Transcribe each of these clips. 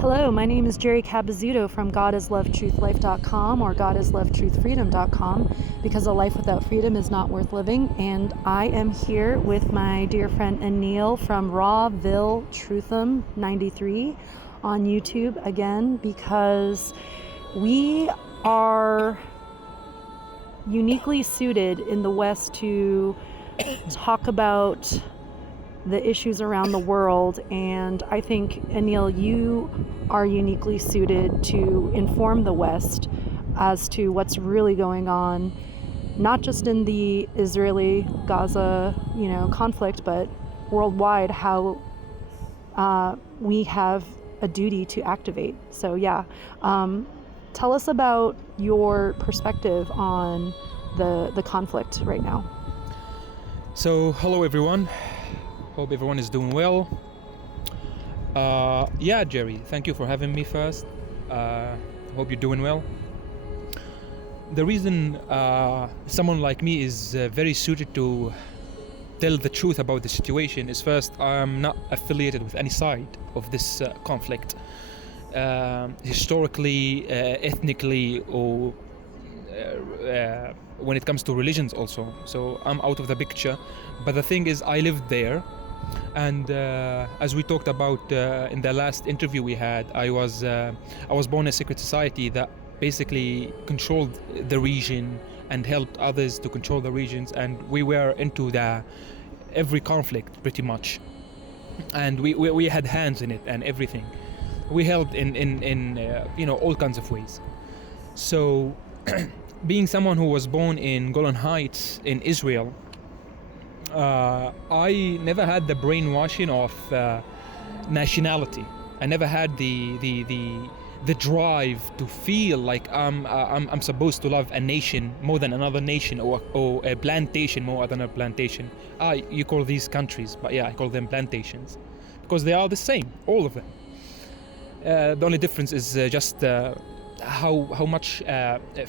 Hello, my name is Jerry Cabazzuto from GodIsLoveTruthLife.com or GodIsLoveTruthFreedom.com, because a life without freedom is not worth living. And I am here with my dear friend Anil from Rawville Trutham 93 on YouTube again, because we are uniquely suited in the West to talk about the issues around the world, and I think, Anil, you are uniquely suited to inform the West as to what's really going on, not just in the Israeli-Gaza, conflict, but worldwide, how we have a duty to activate. So tell us about your perspective on the conflict right now. So, hello everyone. Hope everyone is doing well. Jerry, thank you for having me first. Hope you're doing well. The reason someone like me is very suited to tell the truth about the situation is, first, I'm not affiliated with any side of this conflict, historically, ethnically, or when it comes to religions also. So I'm out of the picture. But the thing is, I lived there. And as we talked about in the last interview we had, I was born in a secret society that basically controlled the region and helped others to control the regions, and we were into every conflict pretty much, and we had hands in it and everything. We helped in all kinds of ways. So being someone who was born in Golan Heights in Israel, I never had the brainwashing of nationality. I never had the drive to feel like I'm supposed to love a nation more than another nation, or a plantation more than a plantation. You call these countries, but I call them plantations, because they are the same, all of them. The only difference is just how much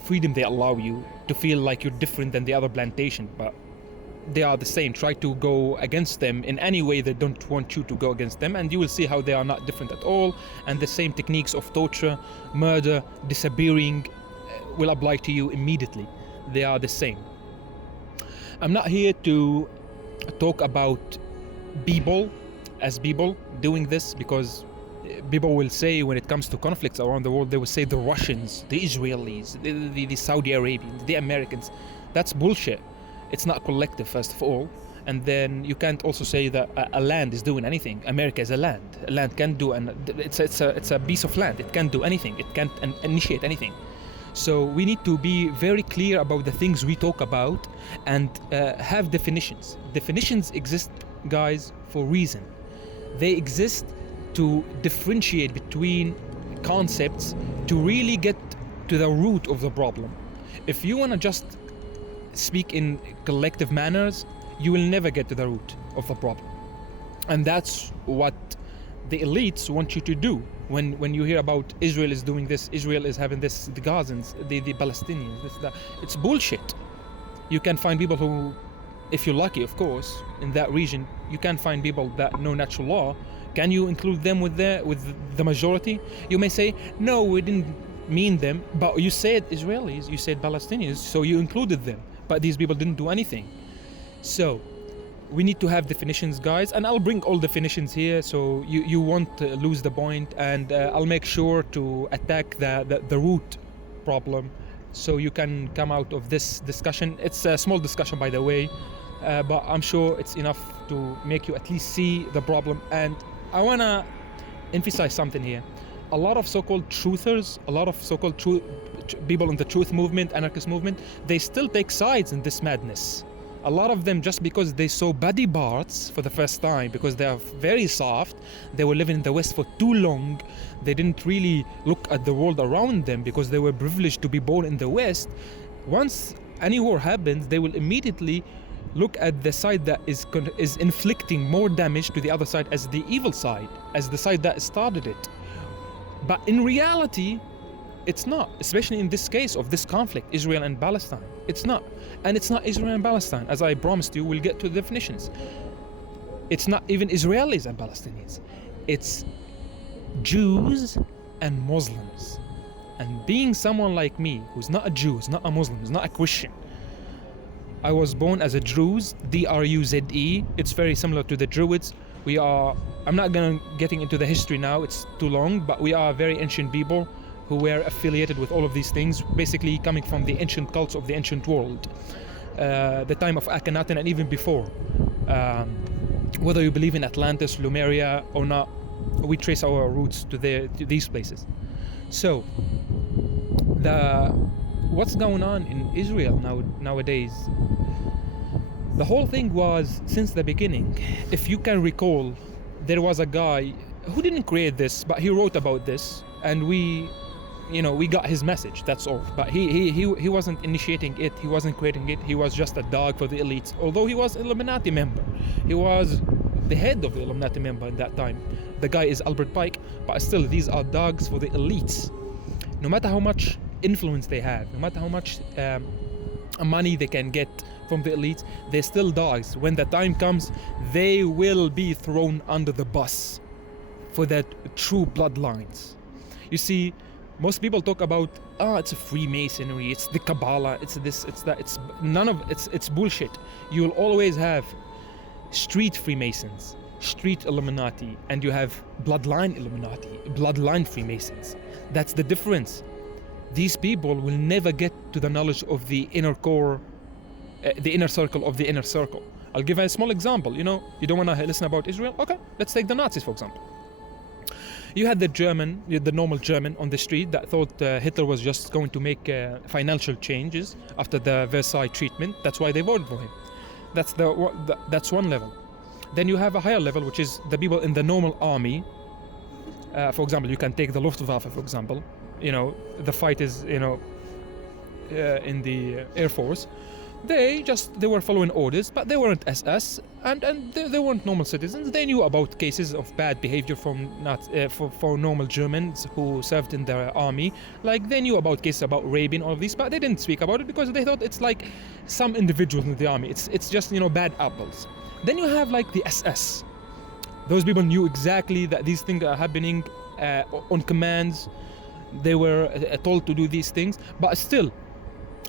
freedom they allow you to feel like you're different than the other plantation, but they are the same. Try to go against them in any way they don't want you to go against them, and you will see how they are not different at all. And the same techniques of torture, murder, disappearing will apply to you immediately. They are the same. I'm not here to talk about people as people doing this, because people will say, when it comes to conflicts around the world, they will say the Russians, the Israelis, the Saudi Arabians, the Americans. That's bullshit. It's not collective, first of all, and then you can't also say that a land is doing anything. America is a land. A land can't do, and it's a piece of land. It can't do anything. It can't initiate anything. So we need to be very clear about the things we talk about, and have definitions. Definitions exist, guys, for a reason. They exist to differentiate between concepts, to really get to the root of the problem. If you want to just speak in collective manners, you will never get to the root of the problem. And that's what the elites want you to do. When you hear about Israel is doing this, Israel is having this, the Gazans, the Palestinians, this, that, it's bullshit. You can find people who, if you're lucky, of course, in that region, you can find people that know natural law. Can you include them with the majority? You may say, no, we didn't mean them, but you said Israelis, you said Palestinians, so you included them. But these people didn't do anything. So we need to have definitions, guys, and I'll bring all definitions here, so you won't lose the point, and I'll make sure to attack the root problem, so you can come out of this discussion. It's a small discussion, by the way, but I'm sure it's enough to make you at least see the problem. And I want to emphasize something here. A lot of so-called truthers, a lot of so-called people in the truth movement, anarchist movement, they still take sides in this madness. A lot of them, just because they saw body parts for the first time, because they are very soft, they were living in the West for too long, they didn't really look at the world around them because they were privileged to be born in the West. Once any war happens, they will immediately look at the side that is inflicting more damage to the other side as the evil side, as the side that started it. But in reality, it's not, especially in this case of this conflict, Israel and Palestine. It's not. And it's not Israel and Palestine. As I promised you, we'll get to the definitions. It's not even Israelis and Palestinians. It's Jews and Muslims. And being someone like me, who's not a Jew, who's not a Muslim, who's not a Christian, I was born as a Druze, D-R-U-Z-E. It's very similar to the Druids. I'm not getting into the history now, it's too long, but we are very ancient people who were affiliated with all of these things, basically coming from the ancient cults of the ancient world, the time of Akhenaten and even before. Whether you believe in Atlantis, Lemuria or not, we trace our roots to these places. So, what's going on in Israel nowadays? The whole thing was, since the beginning, if you can recall, there was a guy who didn't create this, but he wrote about this, and we got his message, that's all. But he wasn't initiating it, he wasn't creating it, he was just a dog for the elites. Although he was an Illuminati member, he was the head of the Illuminati member at that time. The guy is Albert Pike, but still, these are dogs for the elites. No matter how much influence they have, no matter how much money they can get from the elites, they're still dogs. When the time comes, they will be thrown under the bus for their true bloodlines. You see, most people talk about, it's a Freemasonry, it's the Kabbalah, it's this, it's that, it's none of it's bullshit. You will always have street Freemasons, street Illuminati, and you have bloodline Illuminati, bloodline Freemasons. That's the difference. These people will never get to the knowledge of the inner core, the inner circle of the inner circle. I'll give a small example. You don't want to listen about Israel? Okay, let's take the Nazis, for example. You had the normal German on the street that thought Hitler was just going to make financial changes after the Versailles treatment. That's why they voted for him. That's one level. Then you have a higher level, which is the people in the normal army. For example, you can take the Luftwaffe, for example. The fight is, in the Air Force. They were following orders, but they weren't SS, and they weren't normal citizens. They knew about cases of bad behavior for normal Germans who served in the army. Like, they knew about cases about raping, all of these, but they didn't speak about it because they thought it's like some individuals in the army. It's just, bad apples. Then you have like the SS. Those people knew exactly that these things are happening on commands. They were told to do these things, but still,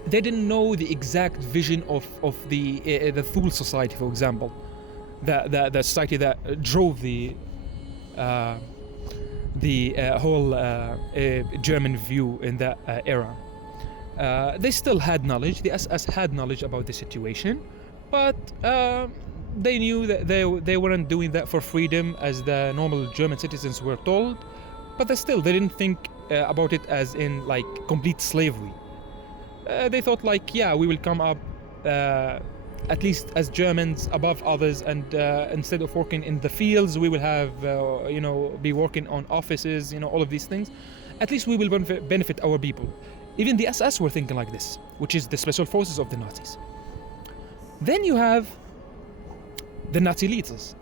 they didn't know the exact vision of the Thule Society, for example, the society that drove the whole German view in that era. They still had knowledge. The SS had knowledge about the situation, but they knew that they weren't doing that for freedom as the normal German citizens were told. But they didn't think about it as in like complete slavery. They thought like, yeah, we will come up at least as Germans above others, and instead of working in the fields, we will have be working on offices, all of these things. At least we will benefit our people. Even the SS were thinking like this, which is the special forces of the Nazis. Then you have the Nazi leaders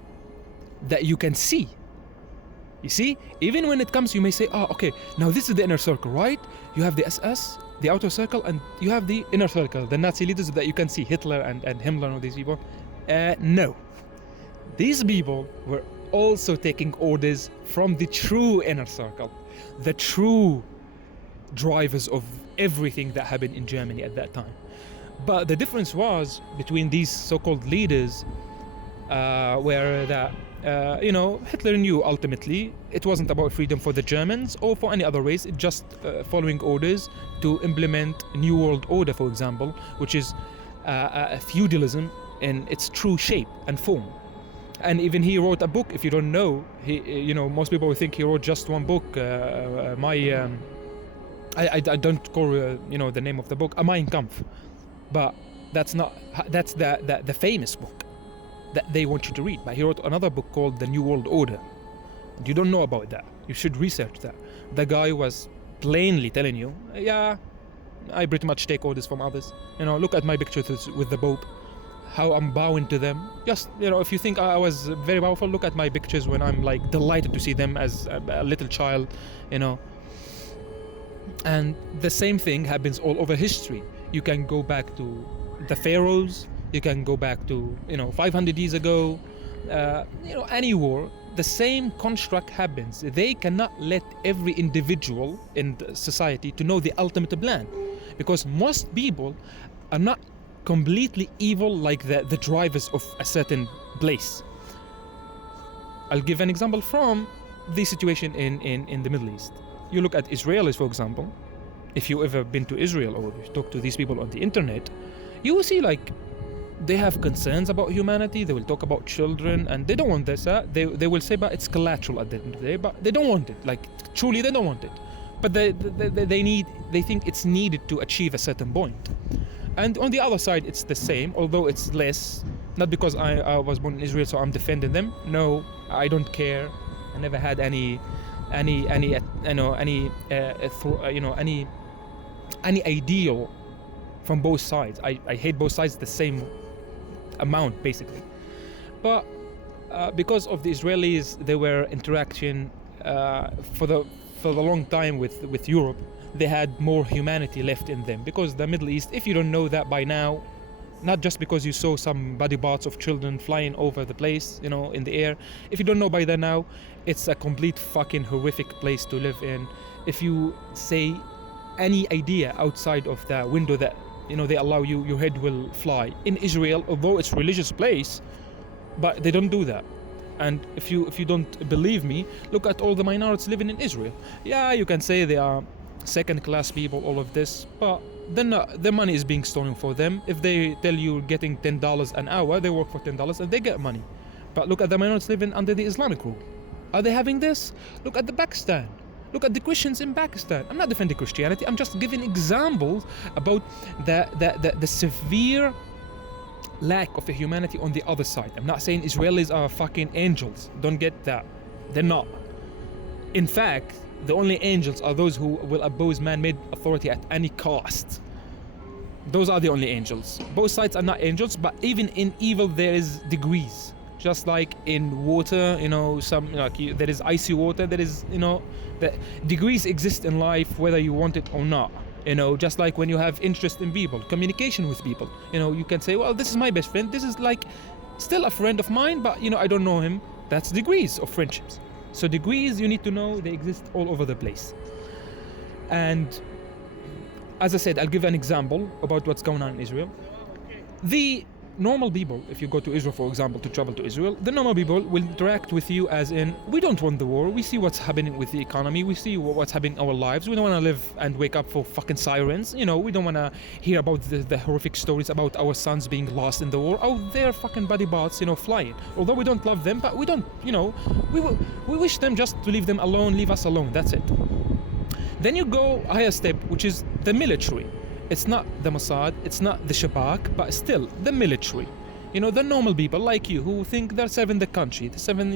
that you can see. You see, even when it comes, you may say, okay, now this is the inner circle, right? You have the SS, the outer circle, and you have the inner circle, the Nazi leaders that you can see, Hitler and Himmler and all these people. No. These people were also taking orders from the true inner circle, the true drivers of everything that happened in Germany at that time. But the difference was between these so-called leaders, where that Hitler knew ultimately it wasn't about freedom for the Germans or for any other race. It just following orders to implement New World Order, for example, which is a feudalism in its true shape and form. And even he wrote a book. If you don't know, most people would think he wrote just one book. I don't call the name of the book, Mein Kampf, but that's the famous book that they want you to read. But he wrote another book called The New World Order. You don't know about that. You should research that. The guy was plainly telling you, yeah, I pretty much take orders from others. Look at my pictures with the Pope, how I'm bowing to them. Just, if you think I was very powerful, look at my pictures when I'm like delighted to see them as a little child, And the same thing happens all over history. You can go back to the pharaohs, you can go back to 500 years ago, any war. the same construct happens. They cannot let every individual in the society to know the ultimate plan, because most people are not completely evil like the drivers of a certain place. I'll give an example from the situation in the Middle East. You look at Israelis, for example. If you ever been to Israel or you talk to these people on the internet, you will see like they have concerns about humanity. They will talk about children, and they don't want this. They will say, but it's collateral at the end of the day. But they don't want it. Like truly, they don't want it. But they think it's needed to achieve a certain point. And on the other side, it's the same, although it's less. Not because I was born in Israel, so I'm defending them. No, I don't care. I never had any ideal from both sides. I hate both sides the same amount, basically. But because of the Israelis, they were interaction for the long time with Europe. They had more humanity left in them, because the Middle East, if you don't know that by now, not just because you saw some body parts of children flying over the place, in the air. If you don't know by then now, it's a complete fucking horrific place to live in. If you say any idea outside of the window that, they allow you, your head will fly. In Israel, although it's a religious place, but they don't do that. And if you don't believe me, look at all the minorities living in Israel. Yeah, you can say they are second-class people, all of this, but then the money is being stolen for them. If they tell you getting $10 an hour, they work for $10 and they get money. But look at the minorities living under the Islamic rule. Are they having this? Look at the Pakistan. Look at the Christians in Pakistan. I'm not defending Christianity. I'm just giving examples about the severe lack of humanity on the other side. I'm not saying Israelis are fucking angels. Don't get that. They're not. In fact, the only angels are those who will oppose man-made authority at any cost. Those are the only angels. Both sides are not angels, but even in evil there is degrees. Just like in water, there is icy water, there is, the degrees exist in life whether you want it or not. Just like when you have interest in people, communication with people, you can say, well, this is my best friend, this is like still a friend of mine, but I don't know him. That's degrees of friendships. So degrees, you need to know, they exist all over the place. And as I said, I'll give an example about what's going on in Israel. The normal people, if you go to Israel, for example, to travel to Israel, the normal people will interact with you as in, we don't want the war, we see what's happening with the economy, we see what's happening in our lives, we don't want to live and wake up for fucking sirens, we don't want to hear about the horrific stories about our sons being lost in the war, their fucking body parts, flying. Although we don't love them, but we don't, we wish them just to leave them alone, leave us alone, that's it. Then you go a higher step, which is the military. It's not the Mossad, it's not the Shabak, but still the military. The normal people like you who think they're serving the country, they're serving,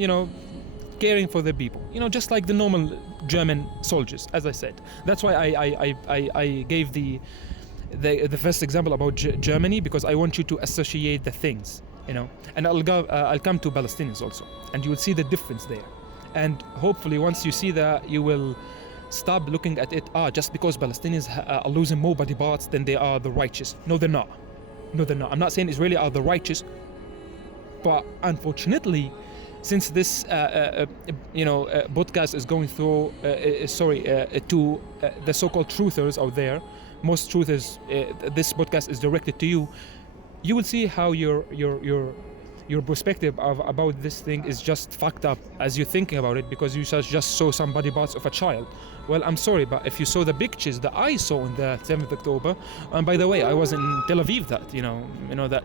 caring for the people. Just like the normal German soldiers, as I said. That's why I gave the first example about Germany, because I want you to associate the things, And I'll come to Palestinians also, and you will see the difference there. And hopefully once you see that, you will stop looking at it, just because Palestinians are losing more body parts than they are the righteous. No, they're not. I'm not saying Israelis are the righteous, but unfortunately, since this podcast is going through to the so-called truthers out there, most truthers, this podcast is directed to you. You will see how your perspective about this thing is just fucked up as you're thinking about it, because you just saw some body parts of a child. Well, I'm sorry, but if you saw the pictures that I saw on the 7th of October, and by the way, I was in Tel Aviv that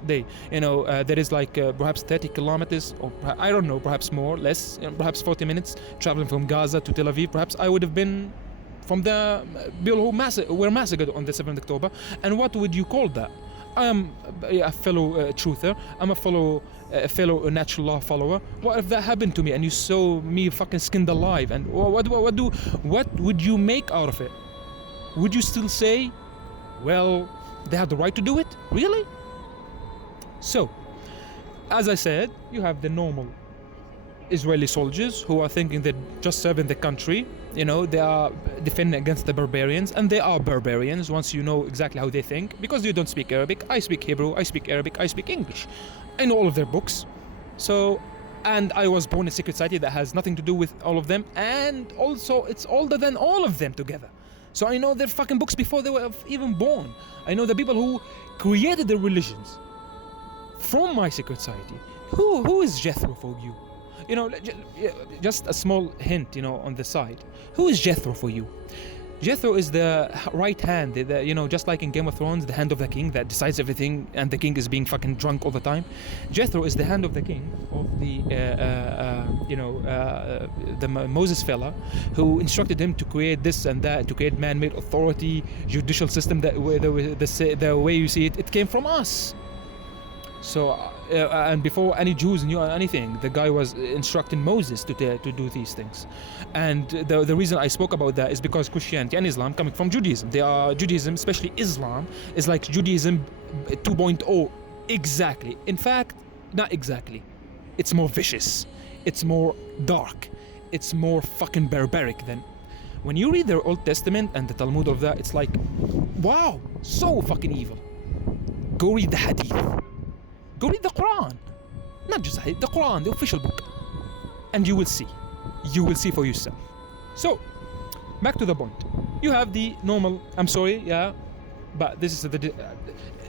day, there is like perhaps 30 kilometers, or I don't know, perhaps more, less, perhaps 40 minutes traveling from Gaza to Tel Aviv. Perhaps I would have been from the people who were massacred on the 7th of October. And what would you call that? I am a fellow truther. I'm a fellow natural law follower. What if that happened to me and you saw me fucking skinned alive? And what would you make out of it? Would you still say, well, they have the right to do it? Really? So, as I said, you have the normal Israeli soldiers who are thinking they're just serving the country. They are defending against the barbarians, and they are barbarians once you know exactly how they think, because you don't speak Arabic. I speak Hebrew, I speak Arabic, I speak English. I know all of their books. So And I was born in a secret society that has nothing to do with all of them, and also it's older than all of them together. So I know their fucking books before they were even born. I know the people who created the religions from my secret society. Who is Jethro for you? You know, just a small hint, you know, on the side. Who is Jethro for you? Jethro is the right hand, you know, just like in Game of Thrones, the hand of the king that decides everything, and the king is being fucking drunk all the time. Jethro is the hand of the king, of the, the Moses fella, who instructed him to create this and that, to create man-made authority, judicial system, that the way you see it, it came from us. So, and before any Jews knew anything, the guy was instructing Moses to do these things. And the reason I spoke about that is because Christianity and Islam coming from Judaism. Judaism, especially Islam, is like Judaism 2.0 exactly. In fact, not exactly. It's more vicious. It's more dark. It's more fucking barbaric than... When you read the Old Testament and the Talmud of that, it's like, wow, so fucking evil. Go read the Hadith. Go read the Quran. Not just the Quran, the official book. And you will see. You will see for yourself. So, back to the point. You have the normal, I'm sorry, yeah, but this is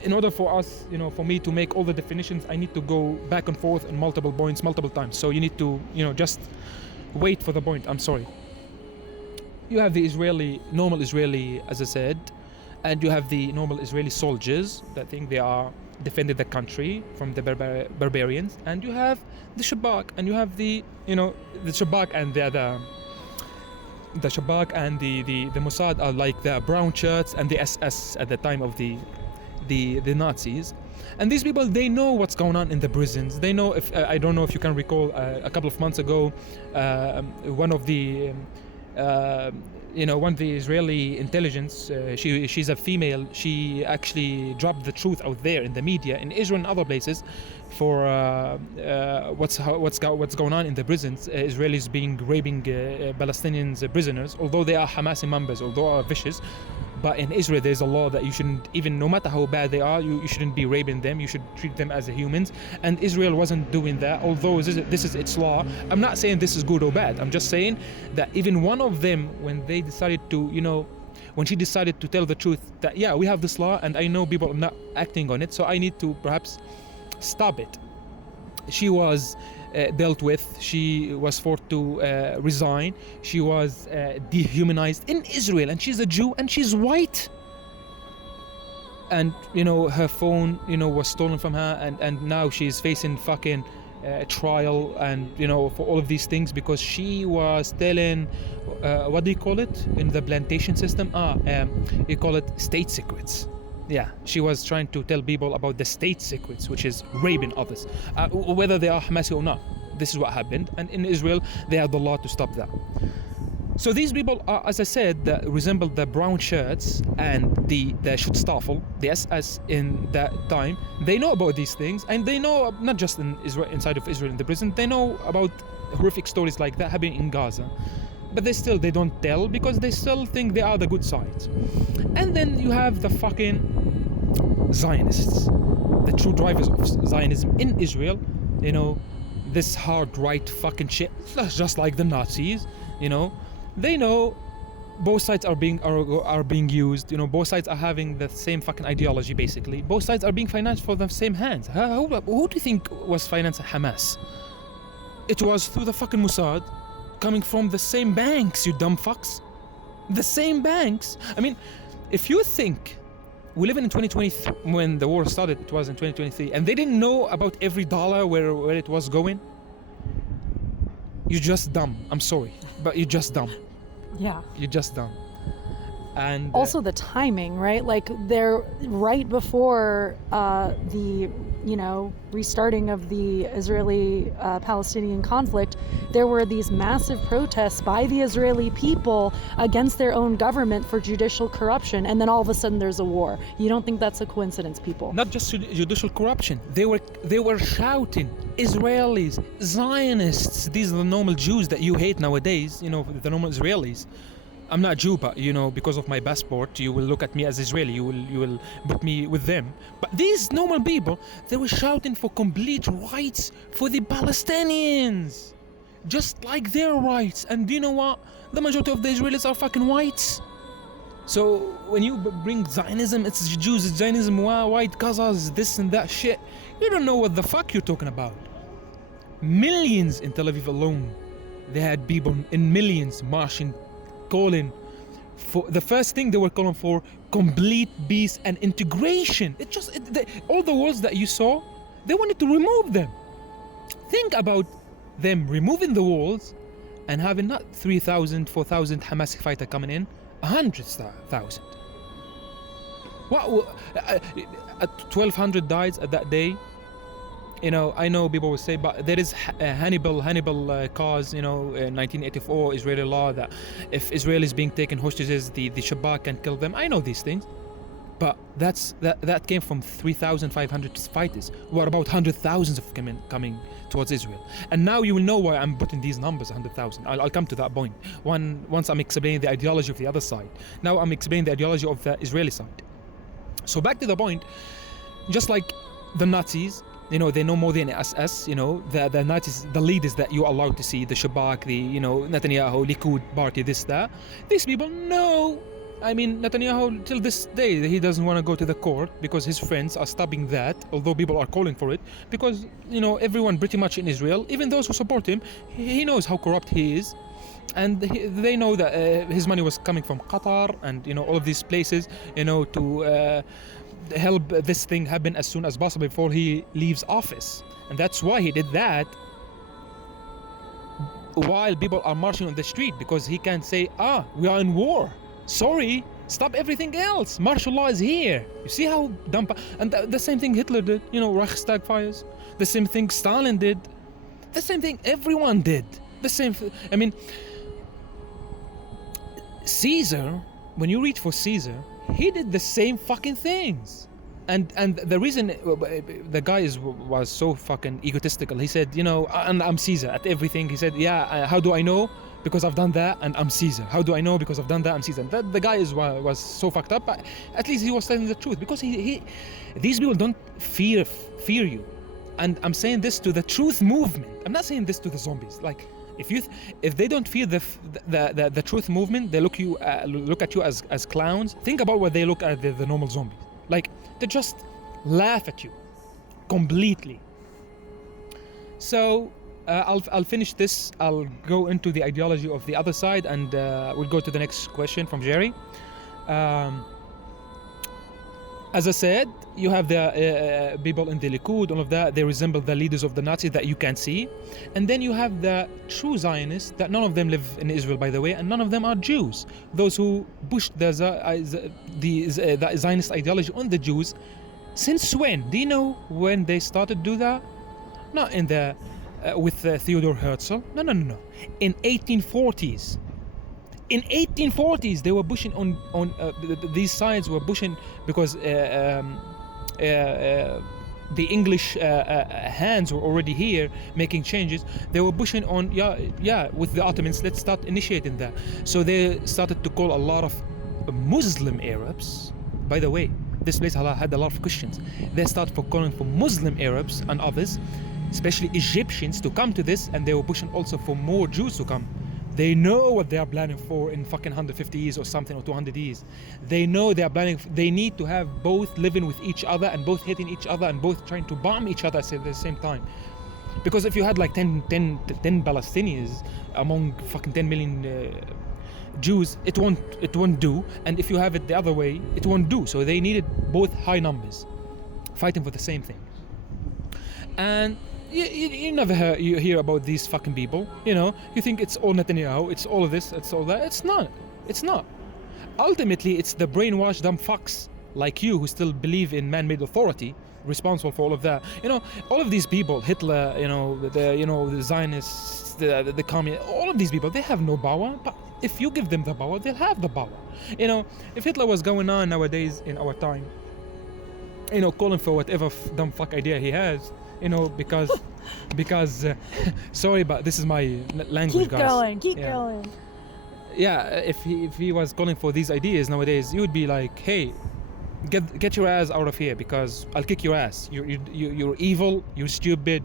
in order for us, you know, for me to make all the definitions, I need to go back and forth on multiple points, multiple times. So you need to, you know, just wait for the point. I'm sorry. You have the normal Israeli, as I said, and you have the normal Israeli soldiers that think they are defended the country from the barbarians, and you have the Shabak, and you have the Shabak and the Shabak and the Mossad are like the brown shirts and the SS at the time of the Nazis. And these people, they know what's going on in the prisons. They know, if I don't know if you can recall, a couple of months ago, one of the Israeli intelligence, she's a female, she actually dropped the truth out there in the media in Israel and other places for what's going on in the prisons. Israelis raping Palestinians prisoners, although they are Hamas members, although are vicious. But in Israel, there's a law that you shouldn't, even no matter how bad they are, you shouldn't be raping them. You should treat them as humans. And Israel wasn't doing that, although this is its law. I'm not saying this is good or bad. I'm just saying that even one of them, when they decided to, you know, when she decided to tell the truth that, yeah, we have this law and I know people are not acting on it, so I need to perhaps stop it. She was dealt with. She was forced to resign. She was dehumanized in Israel, and she's a Jew and she's white. And you know, her phone, you know, was stolen from her, and now she's facing fucking trial, and you know, for all of these things because she was telling what do you call it in the plantation system? You call it state secrets. Yeah, she was trying to tell people about the state secrets, which is raping others, whether they are Hamasi or not. This is what happened, and in Israel, they have the law to stop that. So these people are, as I said, resemble the brown shirts and the Schutzstaffel, the SS in that time. They know about these things, and they know not just in Israel, inside of Israel in the prison. They know about horrific stories like that happening in Gaza. But they don't tell because they still think they are the good sides. And then you have the fucking Zionists, the true drivers of Zionism in Israel, you know, this hard right fucking shit, just like the Nazis, you know. They know both sides are being used, you know, both sides are having the same fucking ideology basically. Both sides are being financed for the same hands. Who do you think was financing Hamas? It was through the fucking Mossad, coming from the same banks, you dumb fucks. The same banks. I mean, if you think we live in 2023, when the war started, it was in 2023, and they didn't know about every dollar where it was going, you're just dumb. I'm sorry, but you're just dumb. Yeah. You're just dumb. And also the timing, right? Like they're right before the, you know, restarting of the Israeli-Palestinian conflict, there were these massive protests by the Israeli people against their own government for judicial corruption, and then all of a sudden there's a war. You don't think that's a coincidence, people? Not just judicial corruption. They were shouting, Israelis, Zionists. These are the normal Jews that you hate nowadays, you know, the normal Israelis. I'm not Jew, but because of my passport, you will look at me as Israeli. You will put me with them. But these normal people, they were shouting for complete rights for the Palestinians, just like their rights. And do you know what? The majority of the Israelis are fucking whites. So when you bring Zionism, it's Jews, it's Zionism, white Gazas, this and that shit, you don't know what the fuck you're talking about. Millions in Tel Aviv alone, they had people in millions marching, calling for the first thing they were calling for complete peace and integration. All the walls that you saw, they wanted to remove them. Think about them removing the walls and having not 3,000, 4,000 Hamas fighter coming in, 100,000. What? 1,200 died at that day. I know people will say, but there is Hannibal cause, in 1984 Israeli law that if Israelis being taken hostages, the Shabak can kill them. I know these things, but that came from 3,500 fighters. What about 100,000 of coming towards Israel? And now you will know why I'm putting these numbers, 100,000. I'll come to that point once I'm explaining the ideology of the other side. Now I'm explaining the ideology of the Israeli side. So back to the point, just like the Nazis, they know more than SS, the Nazis, the leaders that you're allowed to see, the Shabak, the, Netanyahu, Likud party, this, that. These people know. I mean, Netanyahu, till this day, he doesn't want to go to the court because his friends are stopping that, although people are calling for it, because, everyone pretty much in Israel, even those who support him, he knows how corrupt he is. And they know that his money was coming from Qatar and, all of these places, to help this thing happen as soon as possible before he leaves office. And that's why he did that while people are marching on the street, because he can say, we are in war. Sorry, stop everything else. Martial law is here. You see how dumb. And the same thing Hitler did, Reichstag fires. The same thing Stalin did. The same thing everyone did. The same. I mean, Caesar, when you read for Caesar, he did the same fucking things. And the reason the guy was so fucking egotistical, he said, and I'm Caesar at everything. He said, how do I know? Because I've done that and I'm Caesar. How do I know? Because I've done that, I'm Caesar. The guy was so fucked up, but at least he was telling the truth, because these people don't fear you. And I'm saying this to the truth movement. I'm not saying this to the zombies. Like, if they don't fear the truth movement, they look at you as clowns. Think about what they look at the normal zombies. Like, they just laugh at you completely. So I'll finish this. I'll go into the ideology of the other side, and we'll go to the next question from Jerry. As I said, you have the people in the Likud, all of that. They resemble the leaders of the Nazis that you can see. And then you have the true Zionists, that none of them live in Israel, by the way, and none of them are Jews. Those who pushed the Zionist ideology on the Jews. Since when? Do you know when they started to do that? Not in the with Theodor Herzl. No. In 1840s. In 1840s, they were pushing on these sides were pushing because the English hands were already here making changes. They were pushing on, with the Ottomans, let's start initiating that. So they started to call a lot of Muslim Arabs. By the way, this place had a lot of Christians. They started calling for Muslim Arabs and others, especially Egyptians, to come to this, and they were pushing also for more Jews to come. They know what they are planning for in fucking 150 years or something, or 200 years. They know they are planning. They need to have both living with each other and both hating each other and both trying to bomb each other at the same time. Because if you had like 10 Palestinians among fucking 10 million Jews, it won't do. And if you have it the other way, it won't do. So they needed both high numbers fighting for the same thing. And you never hear about these fucking people. You think it's all Netanyahu, it's all of this, it's all that. It's not. Ultimately, it's the brainwashed dumb fucks like you who still believe in man-made authority responsible for all of that. All of these people, Hitler, the Zionists, the communists, all of these people, they have no power. But if you give them the power, they'll have the power. If Hitler was going on nowadays in our time, calling for whatever dumb fuck idea he has, because sorry, but this is my language, Keep guys. Keep going. if he was calling for these ideas nowadays, you would be like, hey, get your ass out of here, because I'll kick your ass. You're evil. You're stupid.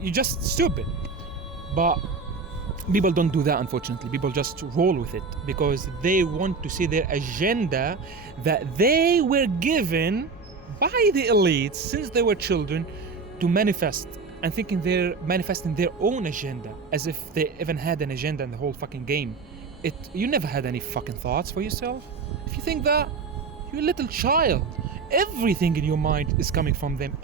You're just stupid. But people don't do that, unfortunately. People just roll with it because they want to see their agenda that they were given by the elites since they were children to manifest, and thinking they're manifesting their own agenda as if they even had an agenda in the whole fucking game. You never had any fucking thoughts for yourself. If you think that, you're a little child. Everything in your mind is coming from them.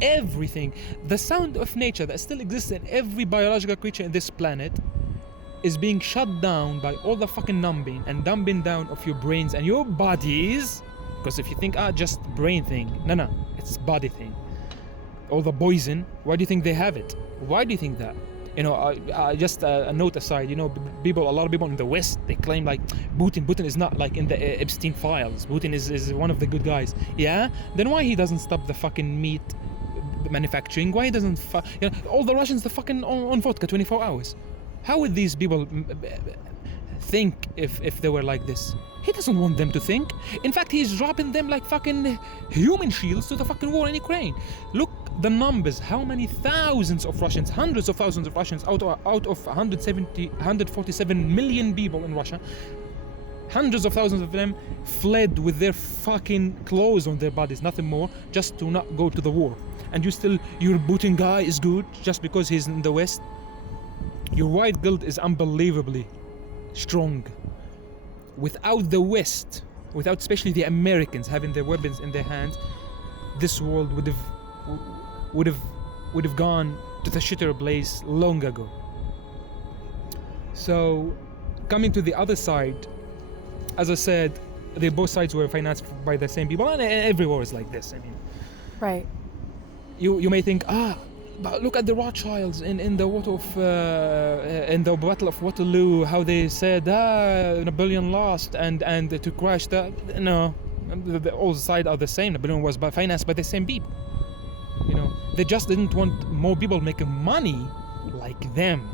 Everything. The sound of nature that still exists in every biological creature in this planet is being shut down by all the fucking numbing and dumbing down of your brains and your bodies. Because if you think, just brain thing. No, it's body thing. All the poison, why do you think they have it? Why do you think that? You know, just a note aside, you know, a lot of people in the West, they claim like Putin is not like in the Epstein files. Putin is one of the good guys. Yeah? Then why he doesn't stop the fucking meat manufacturing? Why he doesn't, all the Russians, they're fucking on vodka 24 hours. How would these people think if they were like this? He doesn't want them to think. In fact, he's dropping them like fucking human shields to the fucking war in Ukraine. Look the numbers, how many thousands of Russians, hundreds of thousands of Russians out of 147 million people in Russia, hundreds of thousands of them fled with their fucking clothes on their bodies, nothing more, just to not go to the war. And your Putin guy is good just because he's in the West. Your white guilt is unbelievably strong. Without the West, without especially the Americans having their weapons in their hands, this world would have gone to the shitter place long ago. So, coming to the other side, as I said, both sides were financed by the same people, and every war is like this. I mean, right. You may think, but look at the Rothschilds in the Battle of Waterloo, how they said Napoleon lost and to crash the no, all sides are the same. Napoleon was financed by the same people. You know, they just didn't want more people making money like them.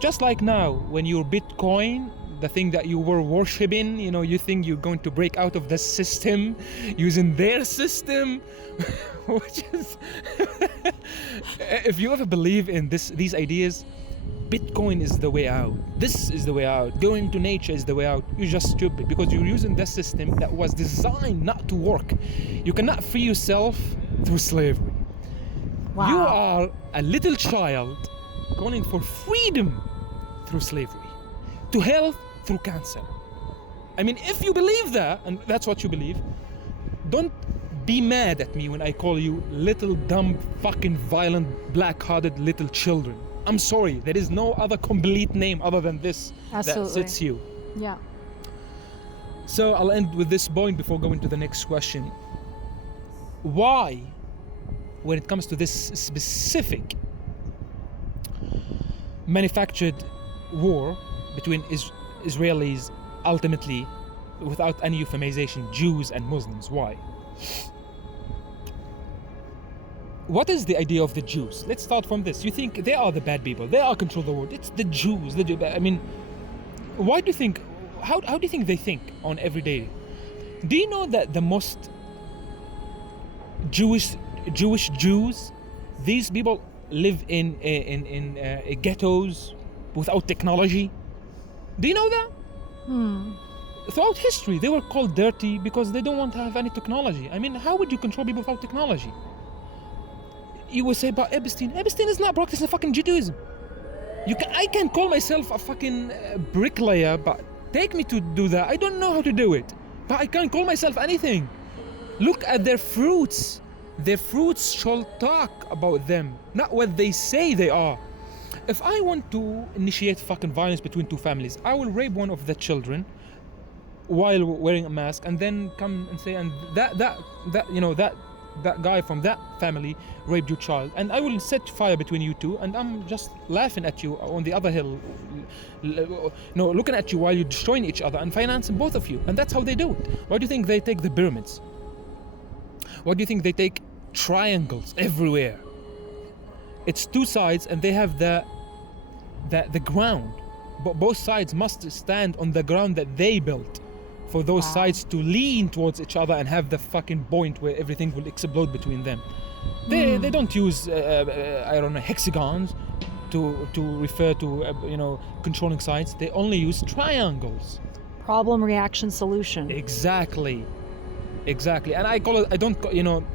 Just like now, when your Bitcoin, the thing that you were worshipping, you know, you think you're going to break out of the system using their system, which is if you ever believe in these ideas, Bitcoin is the way out. This is the way out. Going to nature is the way out. You're just stupid because you're using the system that was designed not to work. You cannot free yourself through slavery. Wow. You are a little child calling for freedom through slavery, to health through cancer. I mean, if you believe that, and that's what you believe, don't be mad at me when I call you little dumb fucking violent black-hearted little children. I'm sorry, there is no other complete name other than this. Absolutely. That fits you. Yeah. So I'll end with this point before going to the next question. Why, when it comes to this specific manufactured war between Israelis, ultimately, without any euphemization, Jews and Muslims, why? What is the idea of the Jews? Let's start from this. You think they are the bad people, they are control the world. It's the Jews. I mean, why do you think, how do you think they think on every day? Do you know that the most Jewish Jews, these people live in ghettos without technology? Do you know that? Throughout history, they were called dirty because they don't want to have any technology. I mean, how would you control people without technology? You would say about Epstein is not practicing fucking Judaism. I can call myself a fucking bricklayer, but take me to do that. I don't know how to do it, but I can't call myself anything. Look at their fruits. Their fruits shall talk about them, not what they say they are. If I want to initiate fucking violence between two families, I will rape one of the children while wearing a mask, and then come and say, and that guy from that family raped your child, and I will set fire between you two, and I'm just laughing at you on the other hill, looking at you while you're destroying each other and financing both of you. And that's how they do it. Why do you think they take the pyramids? Why do you think they take triangles everywhere? It's two sides, and they have the ground but both sides must stand on the ground that they built for those Wow. sides to lean towards each other and have the fucking point where everything will explode between them. They don't use I don't know, hexagons to refer to controlling sides. They only use triangles. Problem, reaction, solution. Exactly. And I call it, I don't,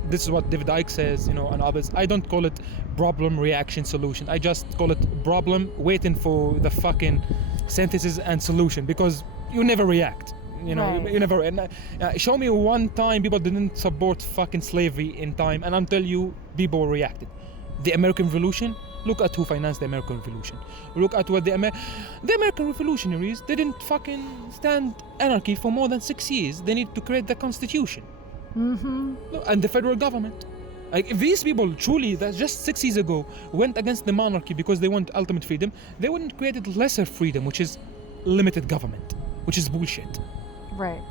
this is what David Icke says, and others. I don't call it problem, reaction, solution. I just call it problem, waiting for the fucking synthesis and solution, because you never react. Right. You never. And show me one time people didn't support fucking slavery in time, and until you people reacted. The American Revolution. Look at who financed the American Revolution. Look at what the American revolutionaries didn't fucking stand anarchy for more than 6 years. They need to create the Constitution. Mm-hmm. And the federal government. Like, if these people truly, that just 6 years ago, went against the monarchy because they want ultimate freedom, they wouldn't create lesser freedom, which is limited government, which is bullshit. Right.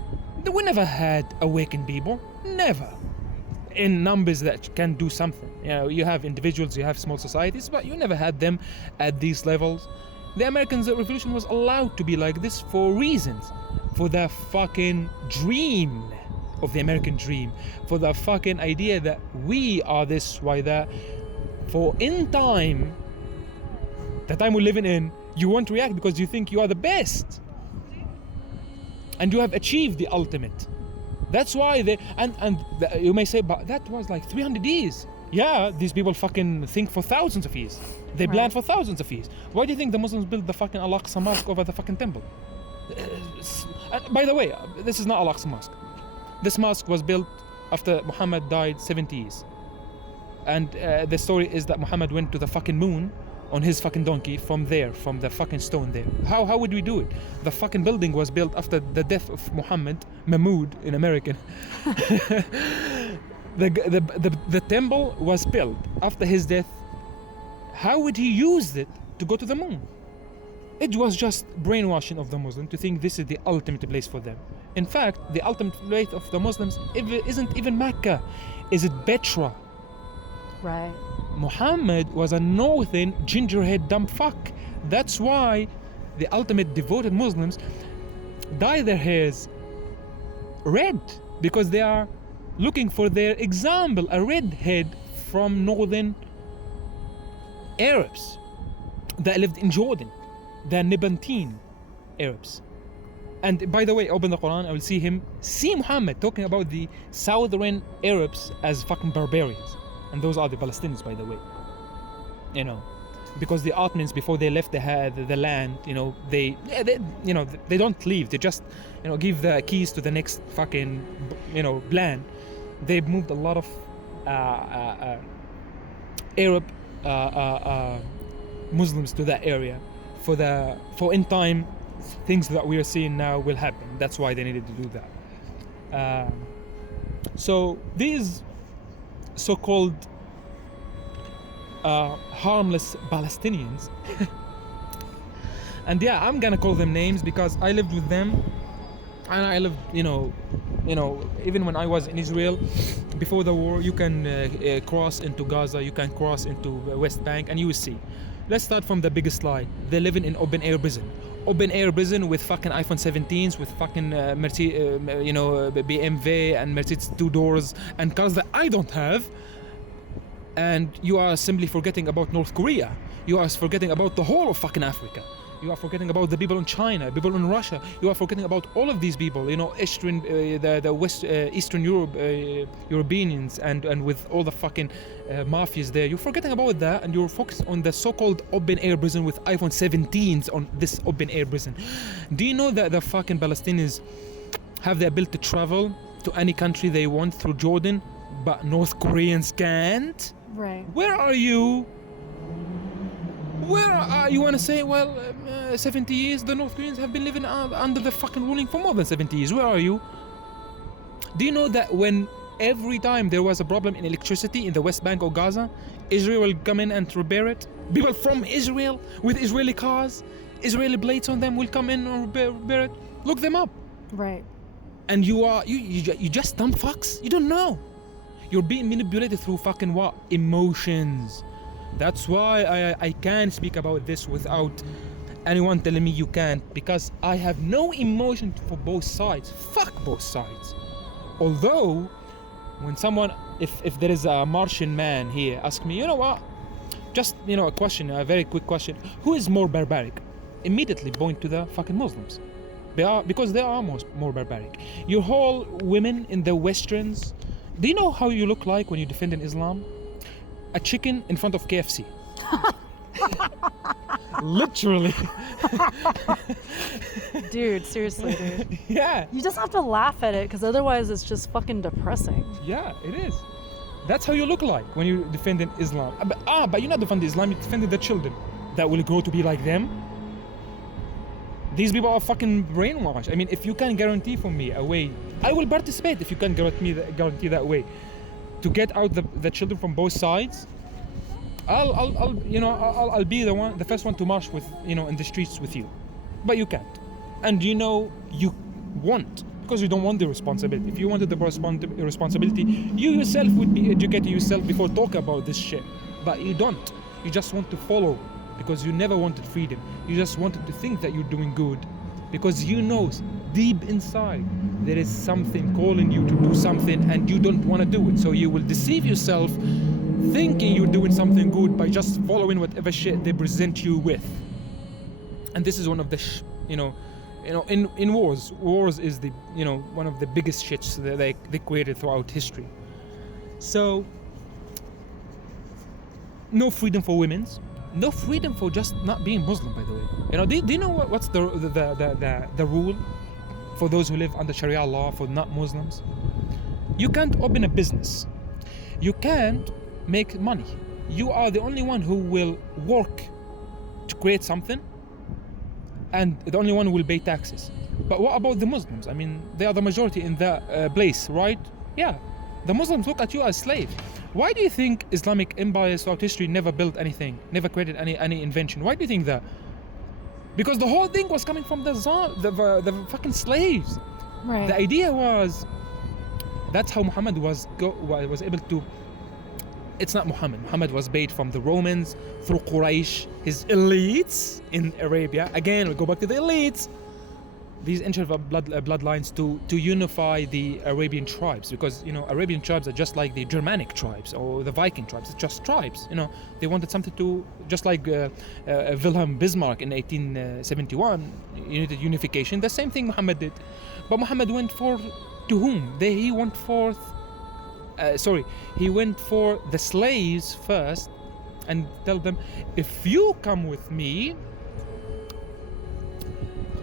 We never had awakened people. Never. In numbers that can do something. You have individuals, you have small societies, but you never had them at these levels. The American Revolution was allowed to be like this for reasons. For the fucking dream of the American dream. For the fucking idea that we are this, why that. For in time, the time we're living in, you won't react because you think you are the best. And you have achieved the ultimate. That's why you may say, but that was like 300 years. Yeah, these people fucking think for thousands of years. They plan Right. for thousands of years. Why do you think the Muslims built the fucking Al-Aqsa Mosque over the fucking temple? By the way, this is not Al-Aqsa Mosque. This mosque was built after Muhammad died 70 years. And the story is that Muhammad went to the fucking moon on his fucking donkey from the fucking stone there. How would we do it? The fucking building was built after the death of Muhammad, Mahmud in American. the temple was built after his death. How would he use it to go to the moon? It was just brainwashing of the Muslim to think this is the ultimate place for them. In fact, the ultimate place of the Muslims isn't even Mecca. Is it Petra? Right. Muhammad was a northern gingerhead dumb fuck. That's why the ultimate devoted Muslims dye their hairs red, because they are looking for their example, a redhead from northern Arabs that lived in Jordan, the Nibantine Arabs. And by the way, open the Quran, I will see Muhammad talking about the southern Arabs as fucking barbarians. And those are the Palestinians, by the way. Because the Ottomans, before they left the land, they don't leave. They just, give the keys to the next fucking, land. They moved a lot of Arab Muslims to that area for in time things that we are seeing now will happen. That's why they needed to do that. So these so-called harmless Palestinians and yeah, I'm gonna call them names because I lived with them, and I lived even when I was in Israel before the war. You can cross into Gaza, you can cross into West Bank, and you will see. Let's start from the biggest lie. They're living in open air prison with fucking iPhone 17s, with fucking BMW and Mercedes 2 doors and cars that I don't have. And you are simply forgetting about North Korea. You are forgetting about the whole of fucking Africa. You are forgetting about the people in China, people in Russia. You are forgetting about all of these people. Eastern, Eastern Europe, Europeans, and with all the fucking mafias there. You're forgetting about that, and you're focused on the so-called open air prison with iPhone 17s on this open air prison. Do you know that the fucking Palestinians have the ability to travel to any country they want through Jordan, but North Koreans can't? Right. Where are you? Where are you? Want to say, 70 years the North Koreans have been living under the fucking ruling for more than 70 years. Where are you? Do you know that when every time there was a problem in electricity in the West Bank or Gaza, Israel will come in and repair it? People from Israel with Israeli cars, Israeli plates on them will come in and repair it. Look them up. Right. And you just dumb fucks. You don't know. You're being manipulated through fucking what? Emotions. That's why I can't speak about this without anyone telling me you can't, because I have no emotion for both sides. Fuck both sides. Although, when someone, if there is a Martian man here, ask me, you know what? Just, a question, a very quick question. Who is more barbaric? Immediately point to the fucking Muslims. Because they are more barbaric. Your whole women in the Westerns, do you know how you look like when you defend in Islam? A chicken in front of KFC. Literally. Dude, seriously, dude. Yeah. You just have to laugh at it, because otherwise it's just fucking depressing. Yeah, it is. That's how you look like when you defend in Islam. But you're not defending Islam, you're defending the children that will grow to be like them. These people are fucking brainwashed. I mean, if you can guarantee for me a way, I will participate if you can guarantee that way to get out the children from both sides. I'll be the first one to march with, in the streets with you. But you can't. And you won't, because you don't want the responsibility. If you wanted the responsibility, you yourself would be educating yourself before talking about this shit. But you don't. You just want to follow, because you never wanted freedom. You just wanted to think that you're doing good, because deep inside there is something calling you to do something and you don't want to do it. So you will deceive yourself thinking you're doing something good by just following whatever shit they present you with. And this is one of the in wars is the one of the biggest shits that they created throughout history. So no freedom for women's, no freedom for just not being Muslim, by the way. Do you know what's the rule for those who live under Sharia law for not Muslims? You can't open a business. You can't make money. You are the only one who will work to create something, and the only one who will pay taxes. But what about the Muslims? I mean, they are the majority in the place, right? Yeah. The Muslims look at you as slaves. Why do you think Islamic empires throughout history never built anything, never created any invention? Why do you think that? Because the whole thing was coming from the fucking slaves. Right. The idea was, that's how Muhammad was able to. It's not Muhammad. Muhammad was bait from the Romans through Quraysh, his elites in Arabia. Again, we go back to the elites. These ancient bloodlines to unify the Arabian tribes, because Arabian tribes are just like the Germanic tribes or the Viking tribes. It's just tribes. They wanted something to, just like Wilhelm Bismarck in 1871, unification. The same thing Muhammad did, but Muhammad went for to whom? He went for the slaves first, and tell them, if you come with me,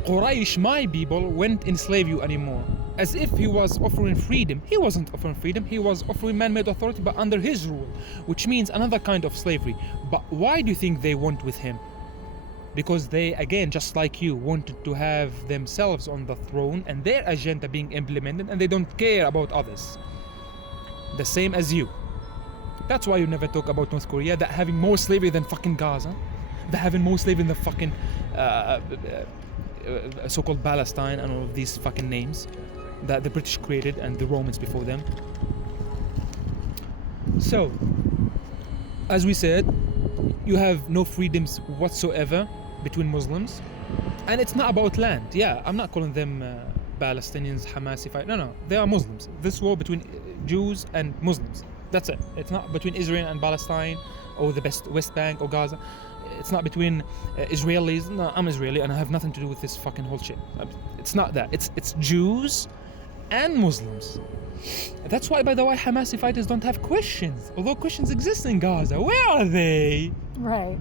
Quraysh, my people, won't enslave you anymore. As if he was offering freedom. He wasn't offering freedom, he was offering man-made authority, but under his rule, which means another kind of slavery. But why do you think they went with him? Because they, again, just like you, wanted to have themselves on the throne and their agenda being implemented, and they don't care about others. The same as you. That's why you never talk about North Korea, that having more slavery than fucking Gaza, that having more slavery than the fucking so-called Palestine and all of these fucking names that the British created and the Romans before them. So, as we said, you have no freedoms whatsoever between Muslims, and it's not about land. Yeah, I'm not calling them Palestinians, Hamasi. No, they are Muslims. This war between Jews and Muslims. That's it. It's not between Israel and Palestine or the West Bank or Gaza. It's not between Israelis. No, I'm Israeli and I have nothing to do with this fucking whole shit. It's not that. It's Jews and Muslims. That's why, by the way, Hamasi fighters don't have Christians. Although Christians exist in Gaza. Where are they? Right.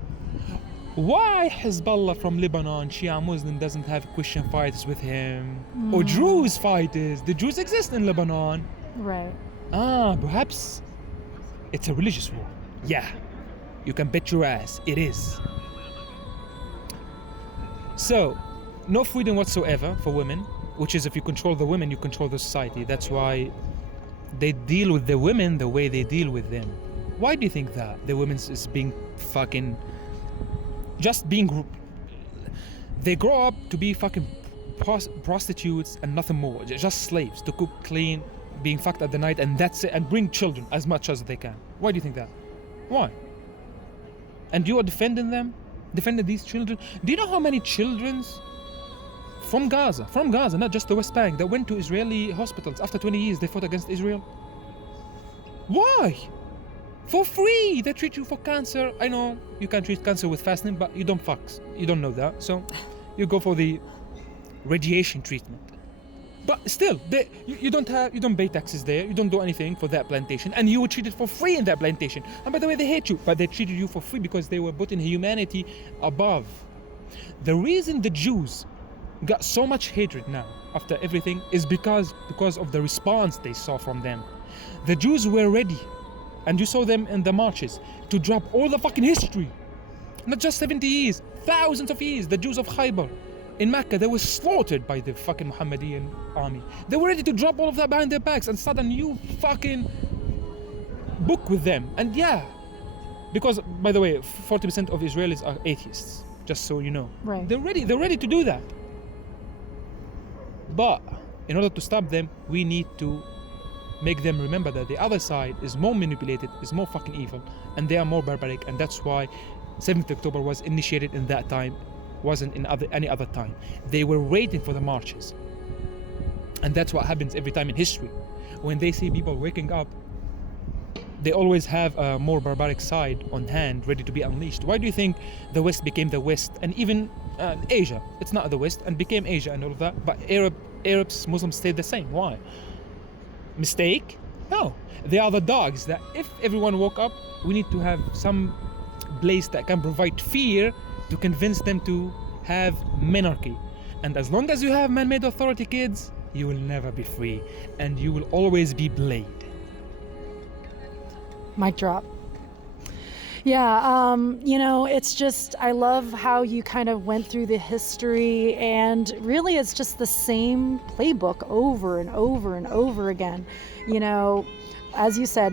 Why Hezbollah from Lebanon, Shia Muslim, doesn't have Christian fighters with him? Or Druze fighters? The Jews exist in Lebanon. Right. Perhaps it's a religious war. Yeah, you can bet your ass it is. So, no freedom whatsoever for women, which is, if you control the women, you control the society. That's why they deal with the women the way they deal with them. Why do you think that? The women is being fucking... They grow up to be fucking prostitutes and nothing more. Just slaves to cook, clean, being fucked at the night, and that's it, and bring children as much as they can. Why do you think that? Why? And you are defending them? defended these children. Do you know how many children from Gaza, not just the West Bank, that went to Israeli hospitals after 20 years they fought against Israel? Why? For free! They treat you for cancer. I know you can treat cancer with fasting, but you don't You don't know that. So you go for the radiation treatment. But still, you don't pay taxes there. You don't do anything for that plantation, and you were treated for free in that plantation. And by the way, they hate you, but they treated you for free because they were putting humanity above. The reason the Jews got so much hatred now after everything is because of the response they saw from them. The Jews were ready, and you saw them in the marches, to drop all the fucking history. Not just 70 years, thousands of years. The Jews of Khaybar in Mecca, they were slaughtered by the fucking Muhammadian army. They were ready to drop all of that behind their backs and start a new fucking book with them. And yeah, because by the way, 40% of Israelis are atheists, just so you know. Right. They're ready to do that. But in order to stop them, we need to make them remember that the other side is more manipulated, is more fucking evil, and they are more barbaric, and that's why 7th October was initiated in that time, wasn't in any other time. They were waiting for the marches. And that's what happens every time in history. When they see people waking up, they always have a more barbaric side on hand, ready to be unleashed. Why do you think the West became the West, and even Asia, it's not the West, and became Asia and all of that, but Arabs, Muslims stayed the same? Why? Mistake? No. They are the dogs that if everyone woke up, we need to have some place that can provide fear to convince them to have monarchy. And as long as you have man-made authority, kids, you will never be free, and you will always be blade. Mic drop. Yeah, it's just, I love how you kind of went through the history, and really it's just the same playbook over and over and over again. As you said,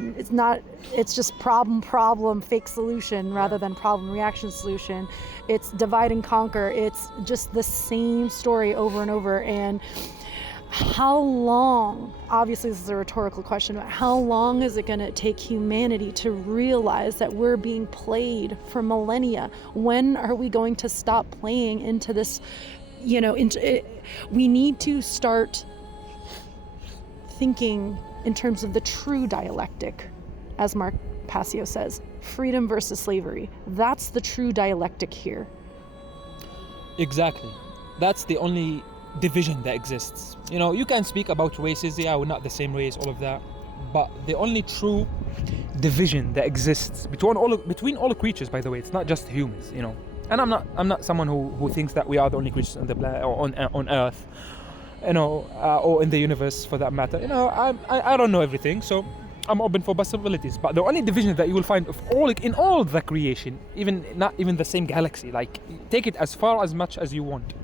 it's just problem, fake solution rather than problem, reaction, solution. It's divide and conquer. It's just the same story over and over. And how long, obviously this is a rhetorical question, but how long is it going to take humanity to realize that we're being played for millennia? When are we going to stop playing into this, we need to start thinking in terms of the true dialectic, as Mark Passio says, freedom versus slavery. That's the true dialectic here. Exactly. That's the only division that exists. You can speak about races, yeah, we're not the same race, all of that, but the only true division that exists between all creatures, by the way, it's not just humans, And I'm not someone who thinks that we are the only creatures on the planet or on Earth, or in the universe for that matter. I don't know everything, so I'm open for possibilities. But the only division that you will find in all the creation, not even the same galaxy, like take it as far as much as you want.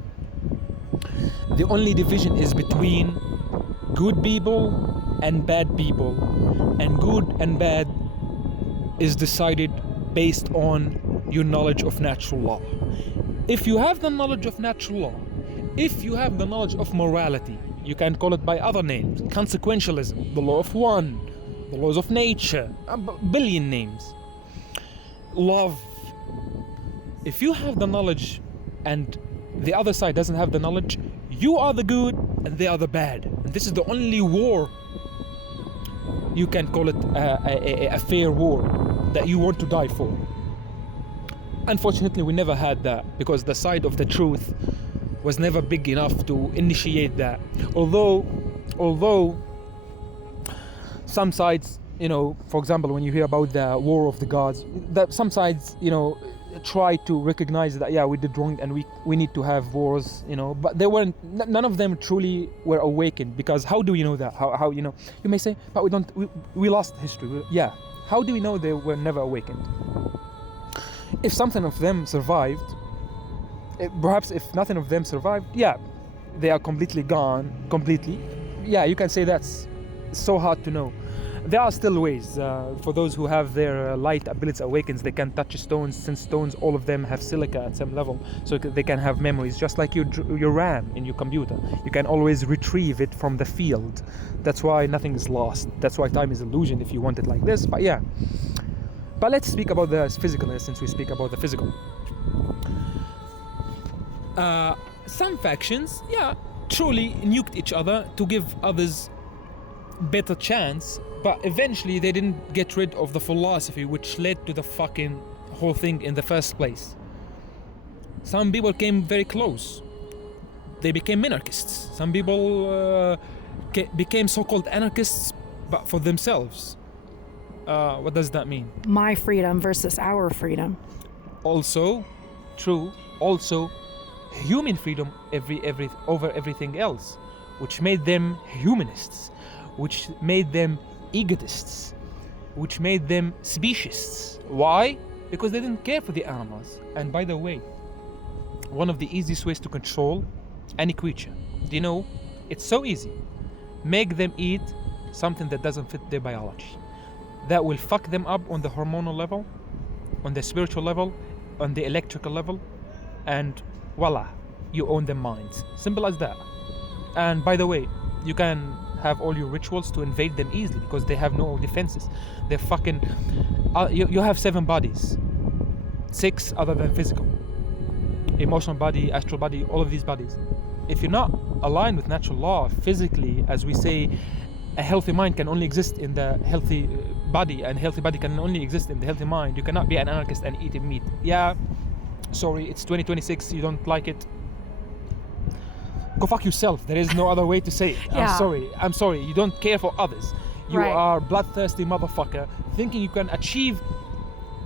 The only division is between good people and bad people, and good and bad is decided based on your knowledge of natural law. If you have the knowledge of natural law, if you have the knowledge of morality, you can call it by other names, consequentialism, the law of one, the laws of nature, a billion names, love. If you have the knowledge and the other side doesn't have the knowledge, you are the good and they are the bad. And this is the only war. You can call it a fair war that you want to die for. Unfortunately, we never had that because the side of the truth was never big enough to initiate that. Although some sides, for example, when you hear about the war of the gods, that some sides, try to recognize that, yeah, we did wrong and we need to have wars, but they weren't, none of them truly were awakened. Because how do we know that? How you may say, but we lost history. Yeah, how do we know they were never awakened? If something of them survived, perhaps if nothing of them survived, yeah, they are completely gone, yeah, you can say that's so hard to know. There are still ways for those who have their light abilities awakens. They can touch stones, since stones, all of them have silica at some level, so they can have memories, just like your RAM in your computer. You can always retrieve it from the field. That's why nothing is lost. That's why time is illusion, if you want it like this. But yeah, but let's speak about the physical, since we speak about the physical. Some factions, yeah, truly nuked each other to give others better chance, but eventually they didn't get rid of the philosophy which led to the fucking whole thing in the first place. Some people came very close. They became minarchists. Some people became so-called anarchists, but for themselves. What does that mean? My freedom versus our freedom. Also, true. Also, human freedom over everything else, which made them humanists, which made them egotists, which made them speciesists. Why? Because they didn't care for the animals. And by the way, one of the easiest ways to control any creature, do you know? It's so easy. Make them eat something that doesn't fit their biology. That will fuck them up on the hormonal level, on the spiritual level, on the electrical level, and voila, you own their minds. Simple as that. And by the way, you can have all your rituals to invade them easily because they have no defenses. They're fucking... you have 7 bodies. 6 other than physical. Emotional body, astral body, all of these bodies. If you're not aligned with natural law physically, as we say, a healthy mind can only exist in the healthy body, and healthy body can only exist in the healthy mind. You cannot be an anarchist and eat meat. Yeah, sorry, it's 2026, you don't like it. Go fuck yourself. There is no other way to say it. Yeah. I'm sorry. You don't care for others. You Right. are bloodthirsty motherfucker, thinking you can achieve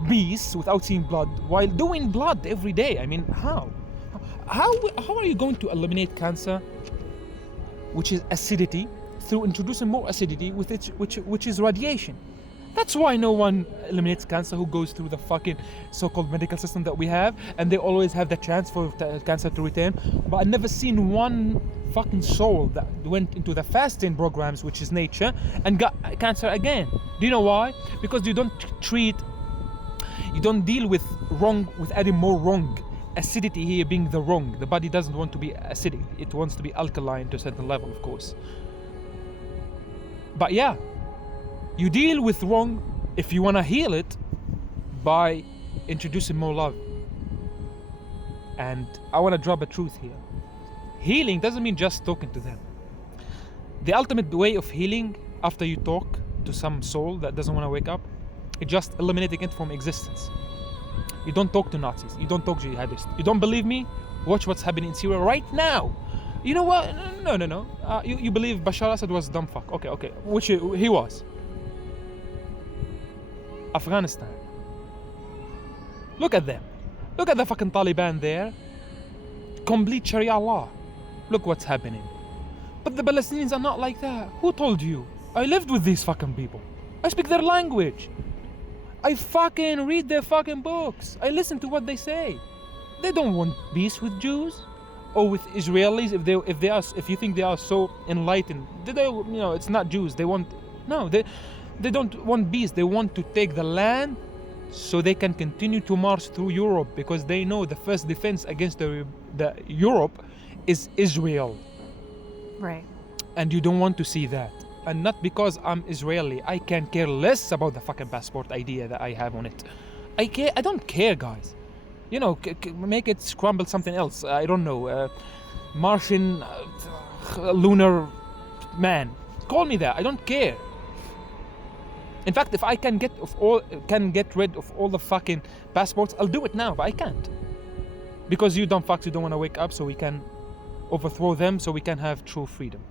peace without seeing blood while doing blood every day. I mean, how? How are you going to eliminate cancer, which is acidity, through introducing more acidity with it, which is radiation? That's why no one eliminates cancer who goes through the fucking so-called medical system that we have, and they always have the chance for cancer to return. But I've never seen one fucking soul that went into the fasting programs, which is nature, and got cancer again. Do you know why? Because you don't deal with wrong with adding more wrong. Acidity here being the wrong. The body doesn't want to be acidic. It wants to be alkaline to a certain level, of course. But yeah, you deal with wrong if you want to heal it by introducing more love. And I want to drop a truth here. Healing doesn't mean just talking to them. The ultimate way of healing after you talk to some soul that doesn't want to wake up is just eliminating it from existence. You don't talk to Nazis. You don't talk jihadists. You don't believe me? Watch what's happening in Syria right now. You know what? No. You believe Bashar Assad was a dumb fuck. Okay. Which he was. Afghanistan. Look at them. Look at the fucking Taliban there. Complete Sharia law. Look what's happening. But the Palestinians are not like that. Who told you? I lived with these fucking people. I speak their language. I fucking read their fucking books. I listen to what they say. They don't want peace with Jews or with Israelis. If you think they are so enlightened, it's not Jews. They don't want peace. They want to take the land so they can continue to march through Europe, because they know the first defense against the Europe is Israel. Right. And you don't want to see that. And not because I'm Israeli. I can care less about the fucking passport idea that I have on it. I don't care, guys. Make it scramble something else. I don't know. Martian, lunar man. Call me that. I don't care. In fact, if I can get rid of all the fucking passports, I'll do it now. But I can't, because you dumb fucks, you don't want to wake up, so we can overthrow them, so we can have true freedom.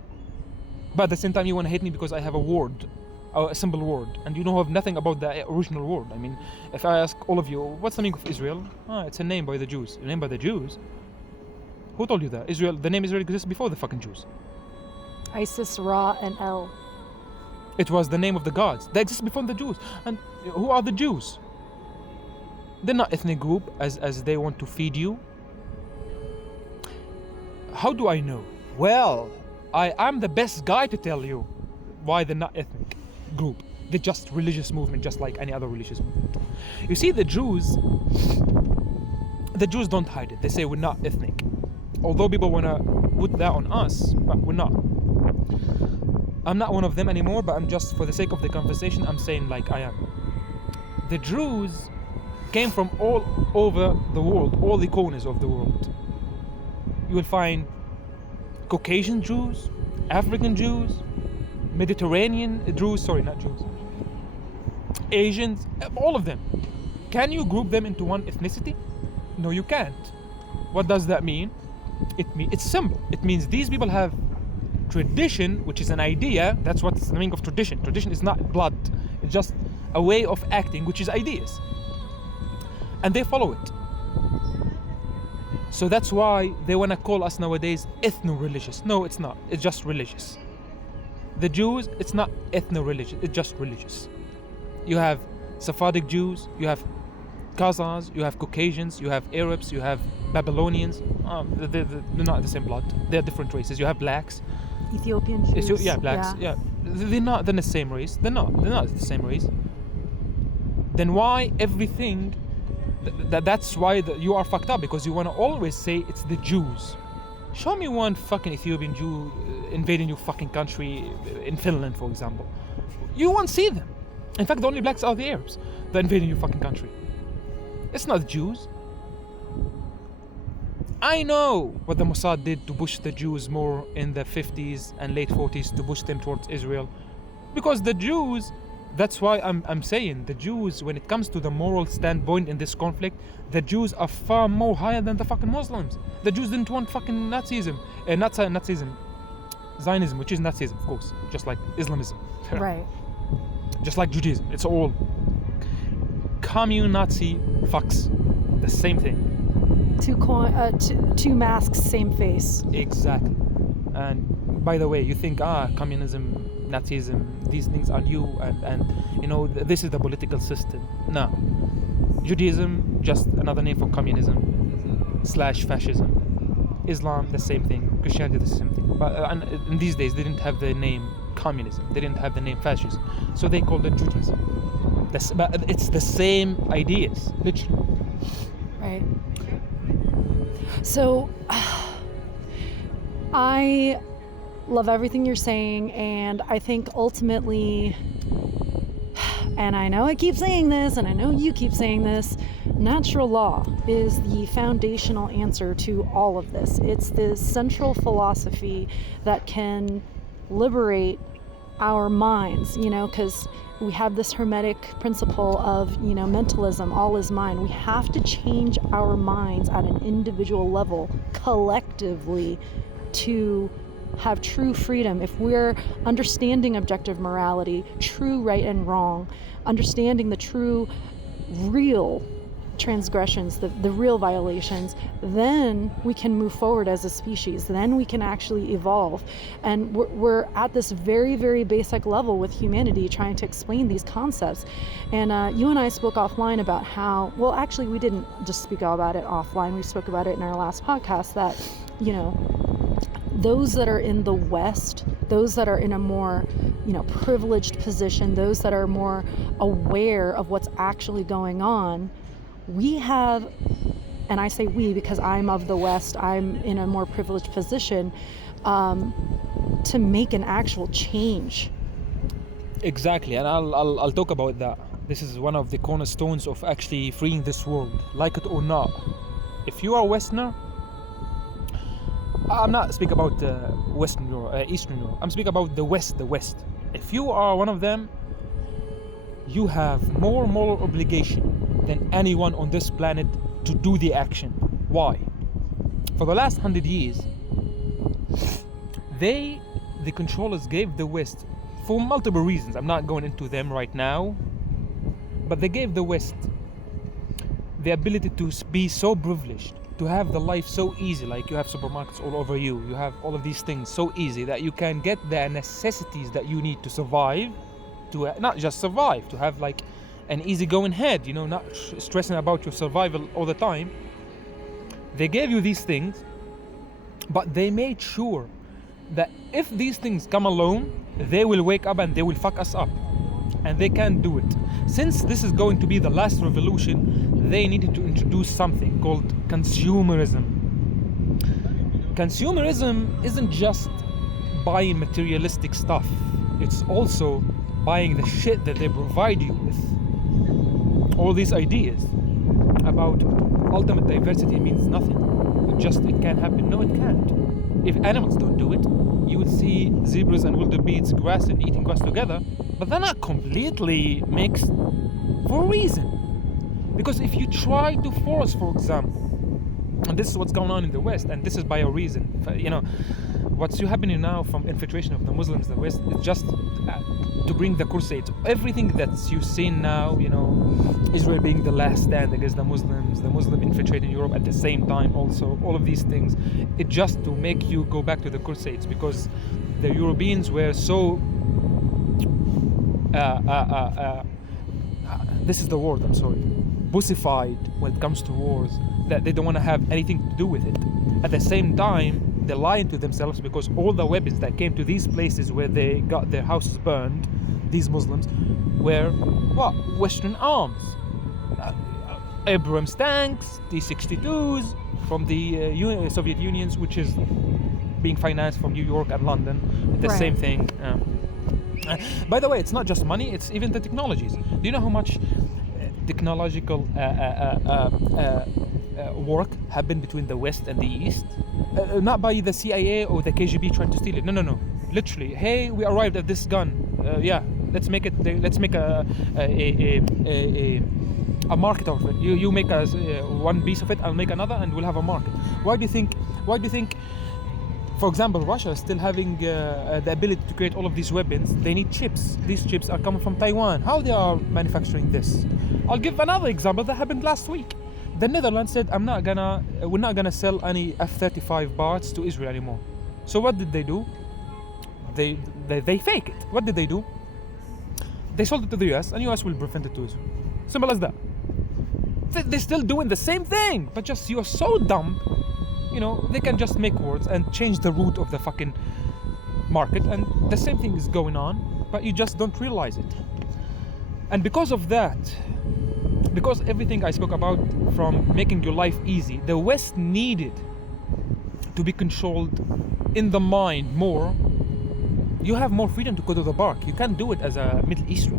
But at the same time, you want to hate me because I have a word, a simple word, and you know nothing about the original word. I mean, if I ask all of you, what's the meaning of Israel? It's a name by the Jews. A name by the Jews? Who told you that? Israel, the name Israel exists before the fucking Jews. Isis, Ra, and El. It was the name of the gods. They exist before the Jews. And who are the Jews? They're not ethnic group as they want to feed you. How do I know? Well, I'm the best guy to tell you why they're not ethnic group. They're just religious movement, just like any other religious movement. You see, the Jews don't hide it. They say we're not ethnic. Although people want to put that on us, but we're not. I'm not one of them anymore, but I'm just, for the sake of the conversation, I'm saying like I am. The Jews came from all over the world, all the corners of the world. you will find Caucasian Jews, African Jews, Mediterranean Jews, sorry, not Jews, Asians, all of them. Can you group them into one ethnicity? No, you can't. What does that mean? It's simple. It means these people have tradition, which is an idea. That's what's the meaning of tradition. Tradition is not blood. It's just a way of acting, which is ideas. And they follow it. So that's why they want to call us nowadays ethno-religious. No, it's not. It's just religious. The Jews, it's not ethno-religious. It's just religious. You have Sephardic Jews, you have Khazars, you have Caucasians, you have Arabs, you have Babylonians. They're not the same blood. They're different races. You have blacks. Ethiopian Jews. Yeah, blacks. Yeah. They're not the same race. They're not the same race. Then why everything? That's why you are fucked up, because you want to always say it's the Jews. Show me one fucking Ethiopian Jew invading your fucking country in Finland, for example. You won't see them. In fact, the only blacks are the Arabs that invading your fucking country. It's not the Jews. I know what the Mossad did to push the Jews more in the 50s and late 40s, to push them towards Israel. Because the Jews, that's why I'm saying the Jews, when it comes to the moral standpoint in this conflict, the Jews are far more higher than the fucking Muslims. The Jews didn't want fucking Nazism, Nazism, Zionism, which is Nazism, of course, just like Islamism. Right. Just like Judaism. It's all commune Nazi fucks. The same thing. Two masks, same face. Exactly. And by the way, you think communism, Nazism, these things are new, and this is the political system. No. Judaism, just another name for communism / fascism. Islam, the same thing. Christianity, the same thing. But in these days, they didn't have the name communism. They didn't have the name fascism. So they called it Judaism. But it's the same ideas, literally. Right. So, I love everything you're saying, and I think ultimately, and I know I keep saying this, and I know you keep saying this, natural law is the foundational answer to all of this. It's the central philosophy that can liberate our minds, because we have this hermetic principle of, mentalism, all is mind. We have to change our minds at an individual level, collectively, to have true freedom. If we're understanding objective morality, true right and wrong, understanding the true, real transgressions, the real violations, then we can move forward as a species. Then we can actually evolve. And we're at this very, very basic level with humanity, trying to explain these concepts. And you and I spoke offline about how, well, actually we didn't just speak about it offline, we spoke about it in our last podcast, that, those that are in the West, those that are in a more, privileged position, those that are more aware of what's actually going on, we have, and I say we because I'm of the West, I'm in a more privileged position, to make an actual change. Exactly, and I'll talk about that. This is one of the cornerstones of actually freeing this world, like it or not. If you are a Westerner, I'm not speaking about Western Europe, Eastern Europe. I'm speaking about the West. If you are one of them, you have more moral obligation than anyone on this planet to do the action. Why? For the last 100 years, the controllers gave the West, for multiple reasons, I'm not going into them right now, but they gave the West the ability to be so privileged, to have the life so easy, like you have supermarkets all over you have all of these things so easy that you can get the necessities that you need to survive, to not just survive, to have like an easygoing head, not stressing about your survival all the time. They gave you these things, but they made sure that if these things come alone, they will wake up and they will fuck us up, and they can't do it. Since this is going to be the last revolution, they needed to introduce something called consumerism. Consumerism isn't just buying materialistic stuff, it's also buying the shit that they provide you with. All these ideas about ultimate diversity means nothing. it can't happen. No, it can't. If animals don't do it, you would see zebras and wildebeests grassing, eating grass together, but they're not completely mixed for a reason. Because if you try to force, for example, and this is what's going on in the West, and this is by a reason, what's happening now from infiltration of the Muslims in the West is just to bring the crusades. Everything that you've seen now, Israel being the last stand against the Muslims, the Muslim infiltrating Europe at the same time also, all of these things, it just to make you go back to the crusades, because the Europeans were so this is the word, I'm sorry, pussified when it comes to wars, that they don't want to have anything to do with it. At the same time, they're lying to themselves, because all the weapons that came to these places where they got their houses burned, these Muslims, were what? Western arms. Abrams tanks, T-62s from the Soviet Union, which is being financed from New York and London. The same thing. By the way, it's not just money, it's even the technologies. Do you know how much technological work happened between the West and the East? Not by the CIA or the KGB trying to steal it. No. Literally, hey, we arrived at this gun. Let's make a market of it. You make one piece of it, I'll make another, and we'll have a market. Why do you think? For example, Russia is still having the ability to create all of these weapons. They need chips. These chips are coming from Taiwan. How they are manufacturing this? I'll give another example that happened last week. The Netherlands said, we're not gonna sell any F-35 parts to Israel anymore. So what did they do? They fake it. What did they do? They sold it to the US, and US will prevent it to Israel. Simple as that. They're still doing the same thing, but just you're so dumb. They can just make words and change the route of the fucking market, and the same thing is going on, but you just don't realize it. And because of that, because everything I spoke about from making your life easy, the West needed to be controlled in the mind more. You have more freedom to go to the park. You can't do it as a Middle Eastern.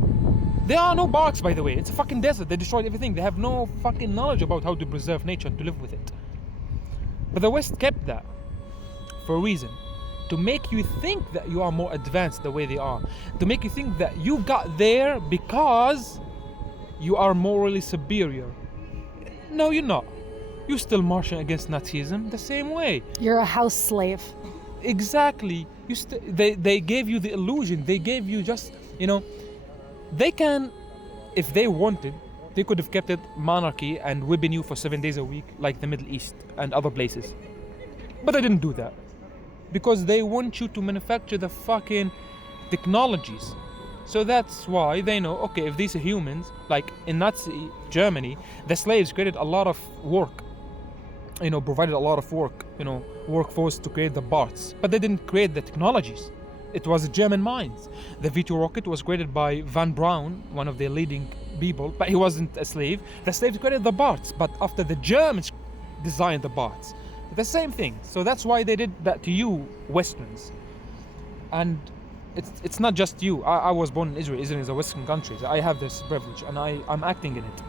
There are no parks, by the way. It's a fucking desert. They destroyed everything. They have no fucking knowledge about how to preserve nature and to live with it. But the West kept that for a reason. To make you think that you are more advanced the way they are. To make you think that you got there because you are morally superior. No, you're not. You're still marching against Nazism the same way. You're a house slave. Exactly. They gave you the illusion. They gave you just, they can, if they wanted, they could have kept it monarchy and whipping you for 7 days a week like the Middle East and other places. But they didn't do that. Because they want you to manufacture the fucking technologies. So that's why they know, okay, if these are humans, like in Nazi Germany, the slaves created a lot of work. Provided a lot of work, workforce to create the parts. But they didn't create the technologies. It was German minds. The V2 rocket was created by Von Braun, one of the leading people, but he wasn't a slave. The slaves created the parts, but after the Germans designed the parts. The same thing. So that's why they did that to you, Westerns. And it's not just you. I was born in Israel. Israel is a Western country. So I have this privilege, and I'm acting in it.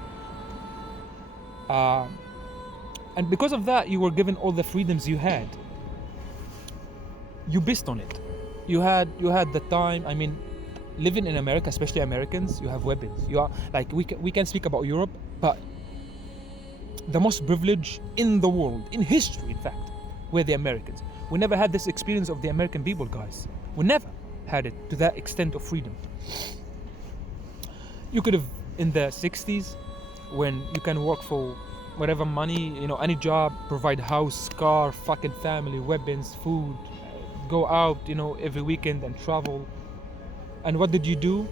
And because of that, you were given all the freedoms you had. You pissed on it. You had the time. I mean, living in America, especially Americans, you have weapons. You are like we can speak about Europe, but the most privileged in the world, in history, in fact, were the Americans. We never had this experience of the American people, guys. We never had it to that extent of freedom. You could have, in the 60s, when you can work for whatever money, any job, provide house, car, fucking family, weapons, food, go out, every weekend and travel. And what did you do?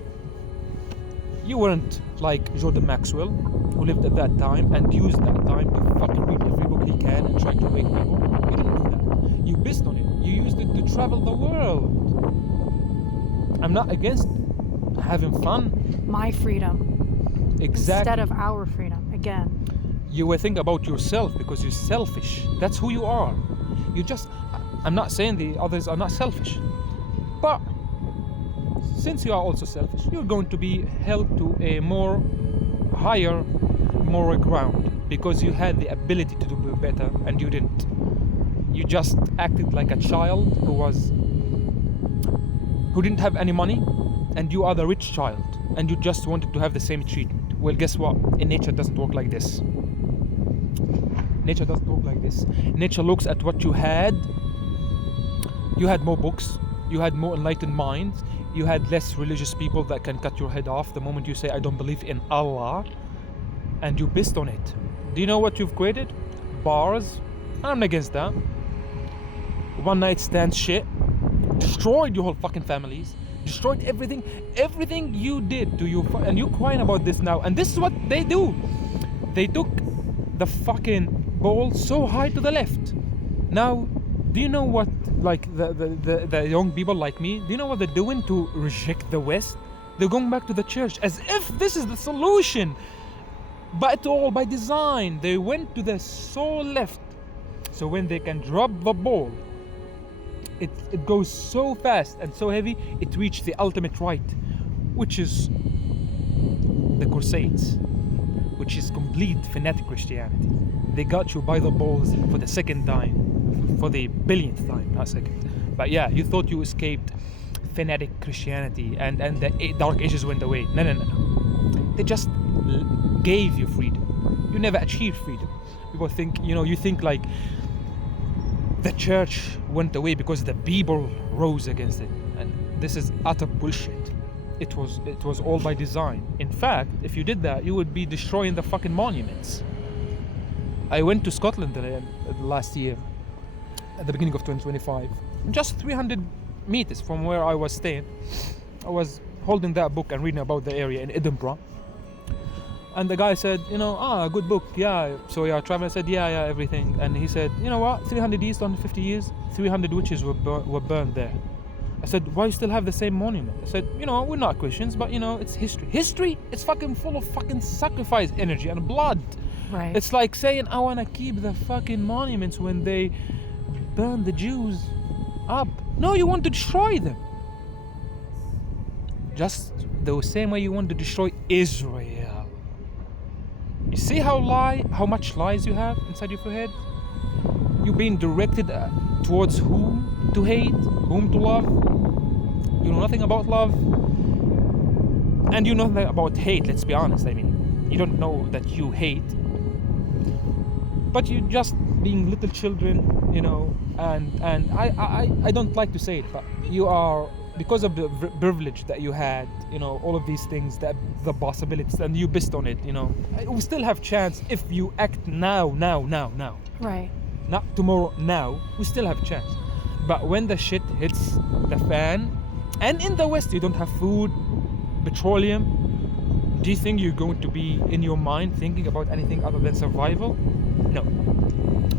You weren't like Jordan Maxwell, who lived at that time and used that time to fucking read every book he can and try to wake people. You didn't do that. You pissed on it. You used it to travel the world. I'm not against having fun. My freedom. Exactly. Instead of our freedom, again. You will think about yourself because you're selfish. That's who you are. I'm not saying the others are not selfish. But since you are also selfish, you're going to be held to a more higher moral ground because you had the ability to do better and you didn't. You just acted like a child who didn't have any money, and you are the rich child, and you just wanted to have the same treatment. Well, guess what? In nature, it doesn't work like this. Nature doesn't work like this. Nature looks at what you had. You had more books. You had more enlightened minds. You had less religious people that can cut your head off the moment you say, I don't believe in Allah. And you pissed on it. Do you know what you've created? Bars. I'm against that. One night stand shit. Destroyed your whole fucking families. Destroyed everything. Everything you did to you. And you're crying about this now. And this is what they do. They took the fucking ball so high to the left. Now, do you know what, like, the young people like me, do you know what they're doing to reject the West? They're going back to the church as if this is the solution. But all by design. They went to the so left. So when they can drop the ball, it goes so fast and so heavy, it reached the ultimate right, which is the Crusades, which is complete fanatic Christianity. They got you by the balls for the second time, for the billionth time, not second. But yeah, you thought you escaped fanatic Christianity and the Dark Ages went away. No. They just gave you freedom. You never achieved freedom. People think, you think like the church went away because the people rose against it. And this is utter bullshit. It was all by design. In fact, if you did that, you would be destroying the fucking monuments. I went to Scotland last year, at the beginning of 2025, just 300 meters from where I was staying. I was holding that book and reading about the area in Edinburgh. And the guy said, good book, yeah. So yeah, Travis said, yeah, everything. And he said, you know what, 300 years, 250 years, 300 witches were burned there. I said, why you still have the same monument? I said, we're not Christians, but it's history. History, it's fucking full of fucking sacrifice energy and blood. Right. It's like saying, I want to keep the fucking monuments when they burn the Jews up. No, you want to destroy them. Just the same way you want to destroy Israel. You see how much lies you have inside your head? You're being directed towards whom to hate, whom to love. You know nothing about love. And you know nothing about hate, let's be honest. I mean, you don't know that you hate. But you're just being little children, and I don't like to say it, but you are, because of the privilege that you had, all of these things, the possibilities, and you pissed on it, we still have chance if you act now. Right. Not tomorrow, now. We still have chance. But when the shit hits the fan, and in the West you don't have food, petroleum, do you think you're going to be in your mind thinking about anything other than survival? No.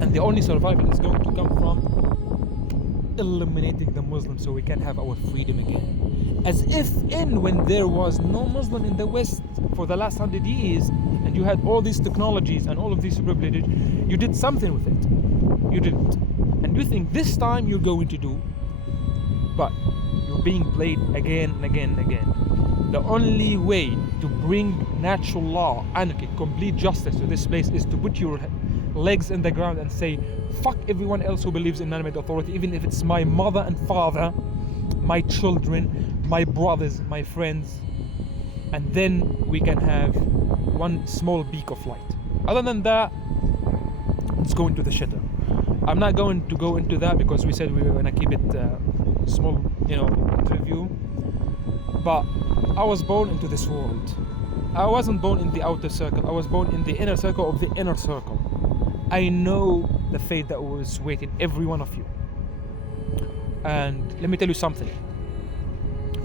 And the only survival is going to come from eliminating the Muslims so we can have our freedom again. As if when there was no Muslim in the West for the last 100 years, and you had all these technologies and all of these privileges, you did something with it. You didn't. And you think this time you're going to do, but you're being played again and again and again. The only way to bring natural law, anarchy, complete justice to this place is to put your legs in the ground and say, fuck everyone else who believes in man-made authority, even if it's my mother and father, my children, my brothers, my friends, and then we can have one small beak of light. Other than that, let's go into the shitter. I'm not going to go into that because we said we were going to keep it small, interview. But I was born into this world. I wasn't born in the outer circle. I was born in the inner circle of the inner circle. I know the fate that was waiting every one of you. And let me tell you something.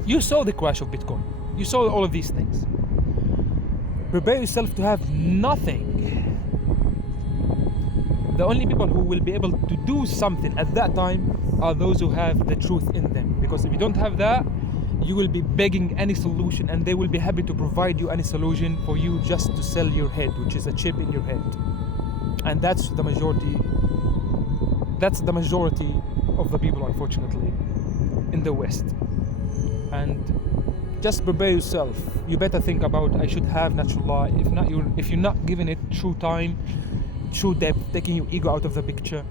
You saw the crash of Bitcoin. You saw all of these things. Prepare yourself to have nothing. The only people who will be able to do something at that time are those who have the truth in them. Because if you don't have that, you will be begging any solution, and they will be happy to provide you any solution for you just to sell your head, which is a chip in your head. And that's the majority of the people, unfortunately, in the West. And just prepare yourself. You better think about, I should have natural law. If you're not giving it true time, true depth, taking your ego out of the picture,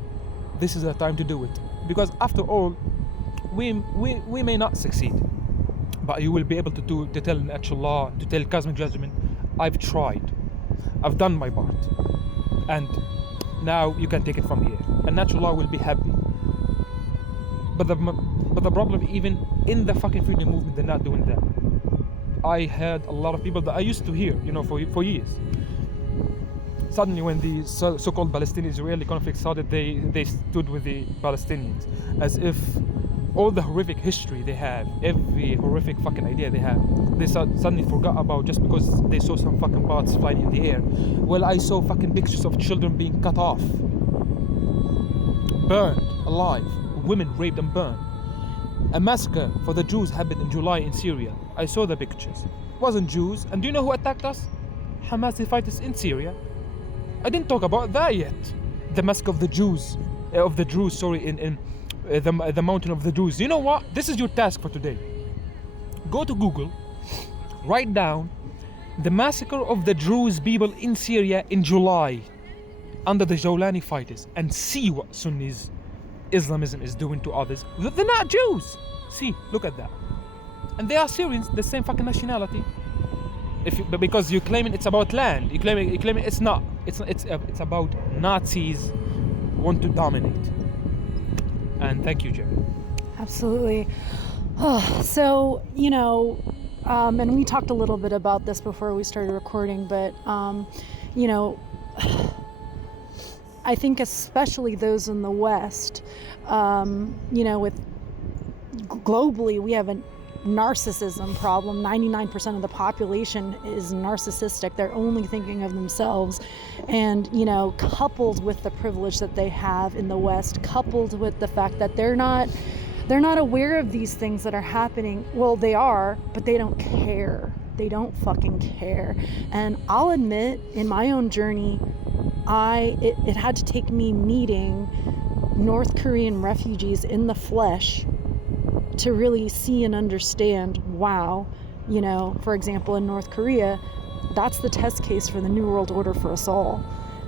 this is the time to do it. Because after all, we may not succeed, but you will be able to tell natural law, to tell cosmic judgment, I've tried, I've done my part, and now you can take it from here, and natural law will be happy. But the problem, even in the fucking freedom movement, they're not doing that. I had a lot of people that I used to hear, for years. Suddenly, when the so-called Palestinian-Israeli conflict started, they stood with the Palestinians, as if all the horrific history they have, every horrific fucking idea they have, they suddenly forgot about just because they saw some fucking birds flying in the air. Well, I saw fucking pictures of children being cut off, burned alive, women raped and burned. A massacre for the Jews happened in July in Syria. I saw the pictures. It wasn't Jews. And do you know who attacked us? Hamas fighters in Syria. I didn't talk about that yet. The massacre of the Druze, in the mountain of the Druze. You know what? This is your task for today. Go to Google, write down the massacre of the Druze people in Syria in July under the Jawlani fighters, and see what Sunnis Islamism is doing to others. They're not Jews. See, look at that. And they are Syrians, the same fucking nationality. Because you're claiming it's about land, you claiming it's not. It's about Nazis want to dominate. And thank you, Jerry. Absolutely. So, and we talked a little bit about this before we started recording, but, I think especially those in the West, with globally, we have a narcissism problem. 99% of the population is narcissistic. They're only thinking of themselves. And, coupled with the privilege that they have in the West, coupled with the fact that they're not aware of these things that are happening. Well, they are, but they don't care. They don't fucking care. And I'll admit, in my own journey, it had to take me meeting North Korean refugees in the flesh to really see and understand, wow, for example, in North Korea, that's the test case for the New World Order for us all.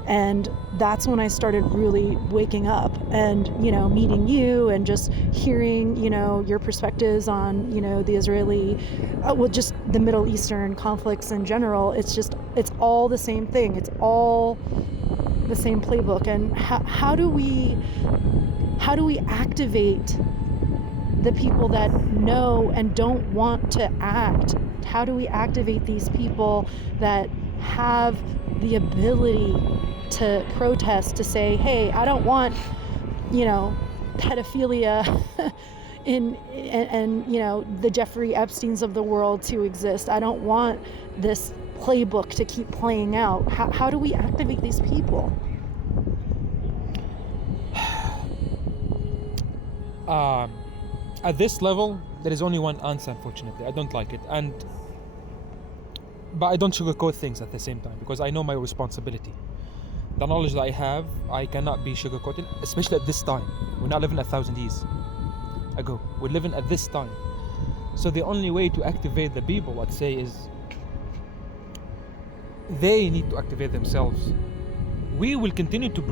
And that's when I started really waking up and, meeting you and just hearing, your perspectives on, the Israeli, just the Middle Eastern conflicts in general. It's all the same thing. It's all the same playbook. And how do we activate the people that know and don't want to act? How do we activate these people that have the ability to protest, to say, hey, I don't want, pedophilia and the Jeffrey Epsteins of the world to exist. I don't want this playbook to keep playing out. How do we activate these people? At this level, there is only one answer, unfortunately. I don't like it. But I don't sugarcoat things at the same time, because I know my responsibility. The knowledge that I have, I cannot be sugarcoated, especially at this time. We're not living 1,000 years ago. We're living at this time. So the only way to activate the people, I'd say, is they need to activate themselves. We will continue to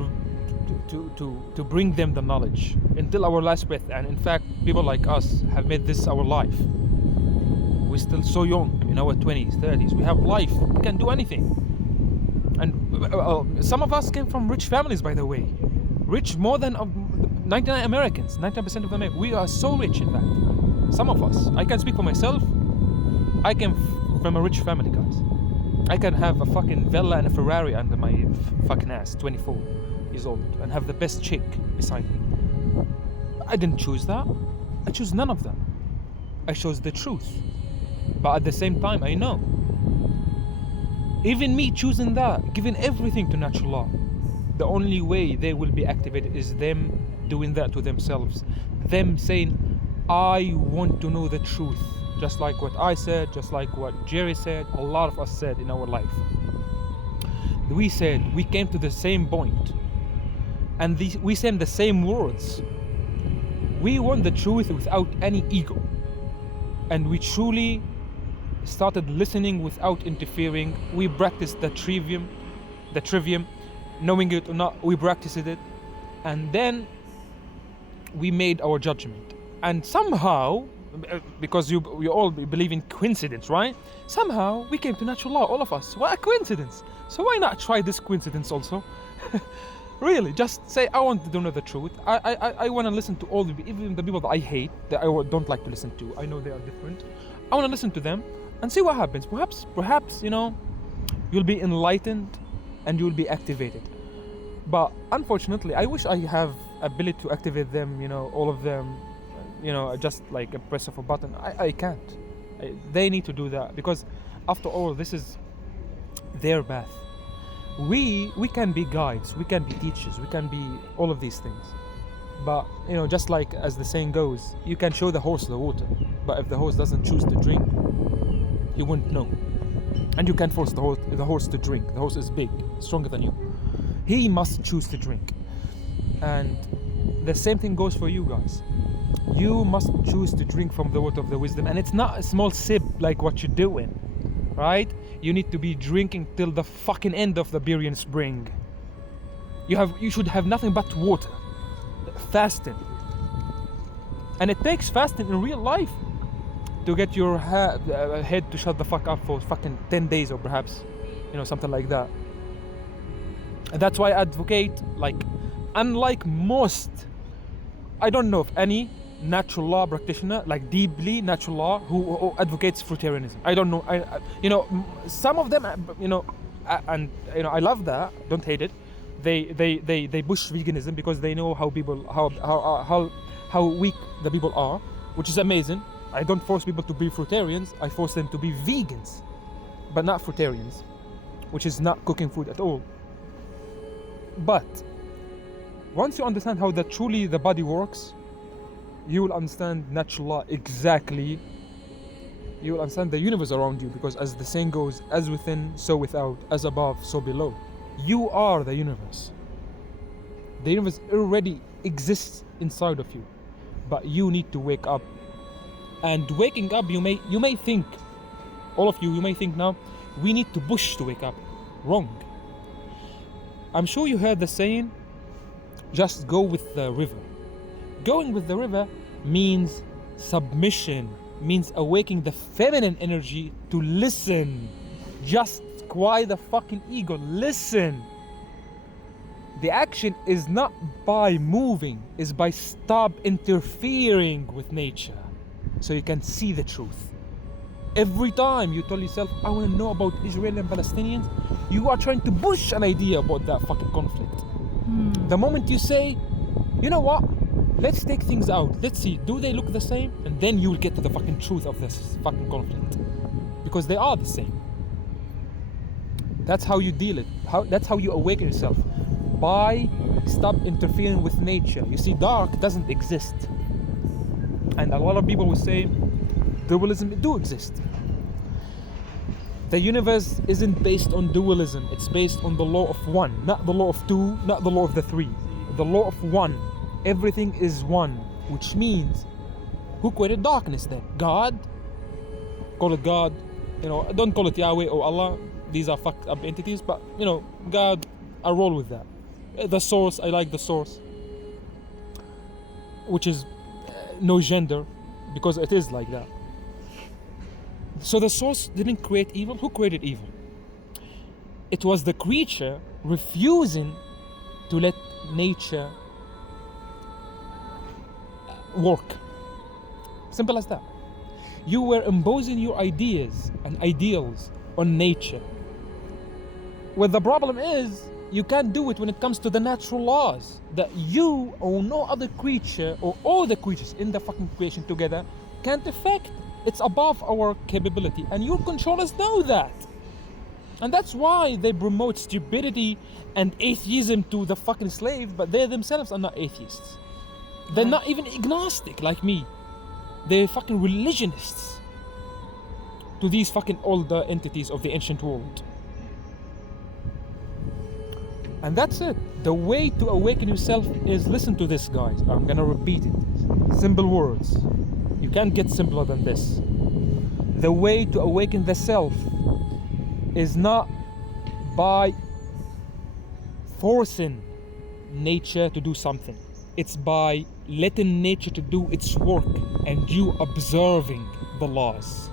bring them the knowledge until our last breath. And in fact, people like us have made this our life. We're still so young, in our 20s, 30s. We have life. We can do anything. And some of us came from rich families, by the way. Rich more than 99 Americans, 99% of Americans. We are so rich, in fact. Some of us. I can speak for myself. I came from a rich family, guys. I can have a fucking Villa and a Ferrari under my fucking ass, 24 years old, and have the best chick beside me. I didn't choose that. I chose none of them. I chose the truth. But at the same time, I know, even me choosing that, giving everything to natural law, the only way they will be activated is them doing that to themselves. Them saying, I want to know the truth. Just like what I said, just like what Jerry said, a lot of us said in our life. We said, we came to the same point, and we said the same words. We want the truth without any ego. And we truly started listening without interfering. We practiced the trivium, knowing it or not, we practiced it. And then we made our judgment, and somehow, because you all believe in coincidence, right? Somehow we came to natural law, all of us. What a coincidence! So why not try this coincidence also? Really, just say, I want to know the truth. I want to listen to all even the people that I hate, that I don't like to listen to. I know they are different. I want to listen to them and see what happens. Perhaps, you know, you'll be enlightened and you'll be activated. But unfortunately, I wish I have ability to activate them, you know, all of them, you know, just like a press of a button. I can't. They need to do that, because after all, this is their path. We can be guides, we can be teachers, we can be all of these things. But, you know, just like as the saying goes, you can show the horse the water, but if the horse doesn't choose to drink, he won't know. And you can't force the horse to drink. The horse is big, stronger than you. He must choose to drink. And the same thing goes for you guys. You must choose to drink from the water of the wisdom. And it's not a small sip like what you're doing, right? You need to be drinking till the fucking end of the Berian spring. You should have nothing but water. Fasting. And it takes fasting in real life to get your head to shut the fuck up for fucking 10 days or perhaps, you know, something like that. And that's why I advocate, like, unlike most, I don't know of any natural law practitioner, like deeply natural law, who advocates fruitarianism. I don't know. You know, some of them, you know, and you know, I love that. Don't hate it. They push veganism because they know how people how weak the people are, which is amazing. I don't force people to be fruitarians. I force them to be vegans, but not fruitarians, which is not cooking food at all. But once you understand how truly the body works, you will understand natural law exactly. You will understand the universe around you, because as the saying goes, as within, so without, as above, so below. You are the universe. The universe already exists inside of you, but you need to wake up. And waking up, you may think, all of you may think now, we need to push to wake up. Wrong. I'm sure you heard the saying, just go with the river. Going with the river means submission, means awakening the feminine energy to listen. Just quiet the fucking ego, listen. The action is not by moving, is by stop interfering with nature, so you can see the truth. Every time you tell yourself, I want to know about Israel and Palestinians, you are trying to push an idea about that fucking conflict. The moment you say, you know what, let's take things out, let's see, do they look the same? And then you will get to the fucking truth of this fucking conflict, because they are the same. That's how you deal it. That's how you awaken yourself, by stop interfering with nature. You see, dark doesn't exist, and a lot of people will say dualism do exist. The universe isn't based on dualism, it's based on the law of one, not the law of two, not the law of the three. The law of one. Everything is one, which means, who created darkness then? God? Call it God, you know, don't call it Yahweh or Allah. These are fucked up entities, but you know, God, I roll with that. The source, I like the source, which is no gender, because it is like that. So the source didn't create evil. Who created evil? It was the creature refusing to let nature work. Simple as that. You were imposing your ideas and ideals on nature. Well, the problem is, you can't do it when it comes to the natural laws that you or no other creature or all the creatures in the fucking creation together can't affect. It's above our capability, and your controllers know that. And that's why they promote stupidity and atheism to the fucking slaves, but they themselves are not atheists. They're not even agnostic like me. They're fucking religionists to these fucking older entities of the ancient world. And that's it. The way to awaken yourself is, listen to this, guys. I'm gonna repeat it. Simple words. You can't get simpler than this. The way to awaken the self is not by forcing nature to do something. It's by letting nature to do its work and you observing the laws.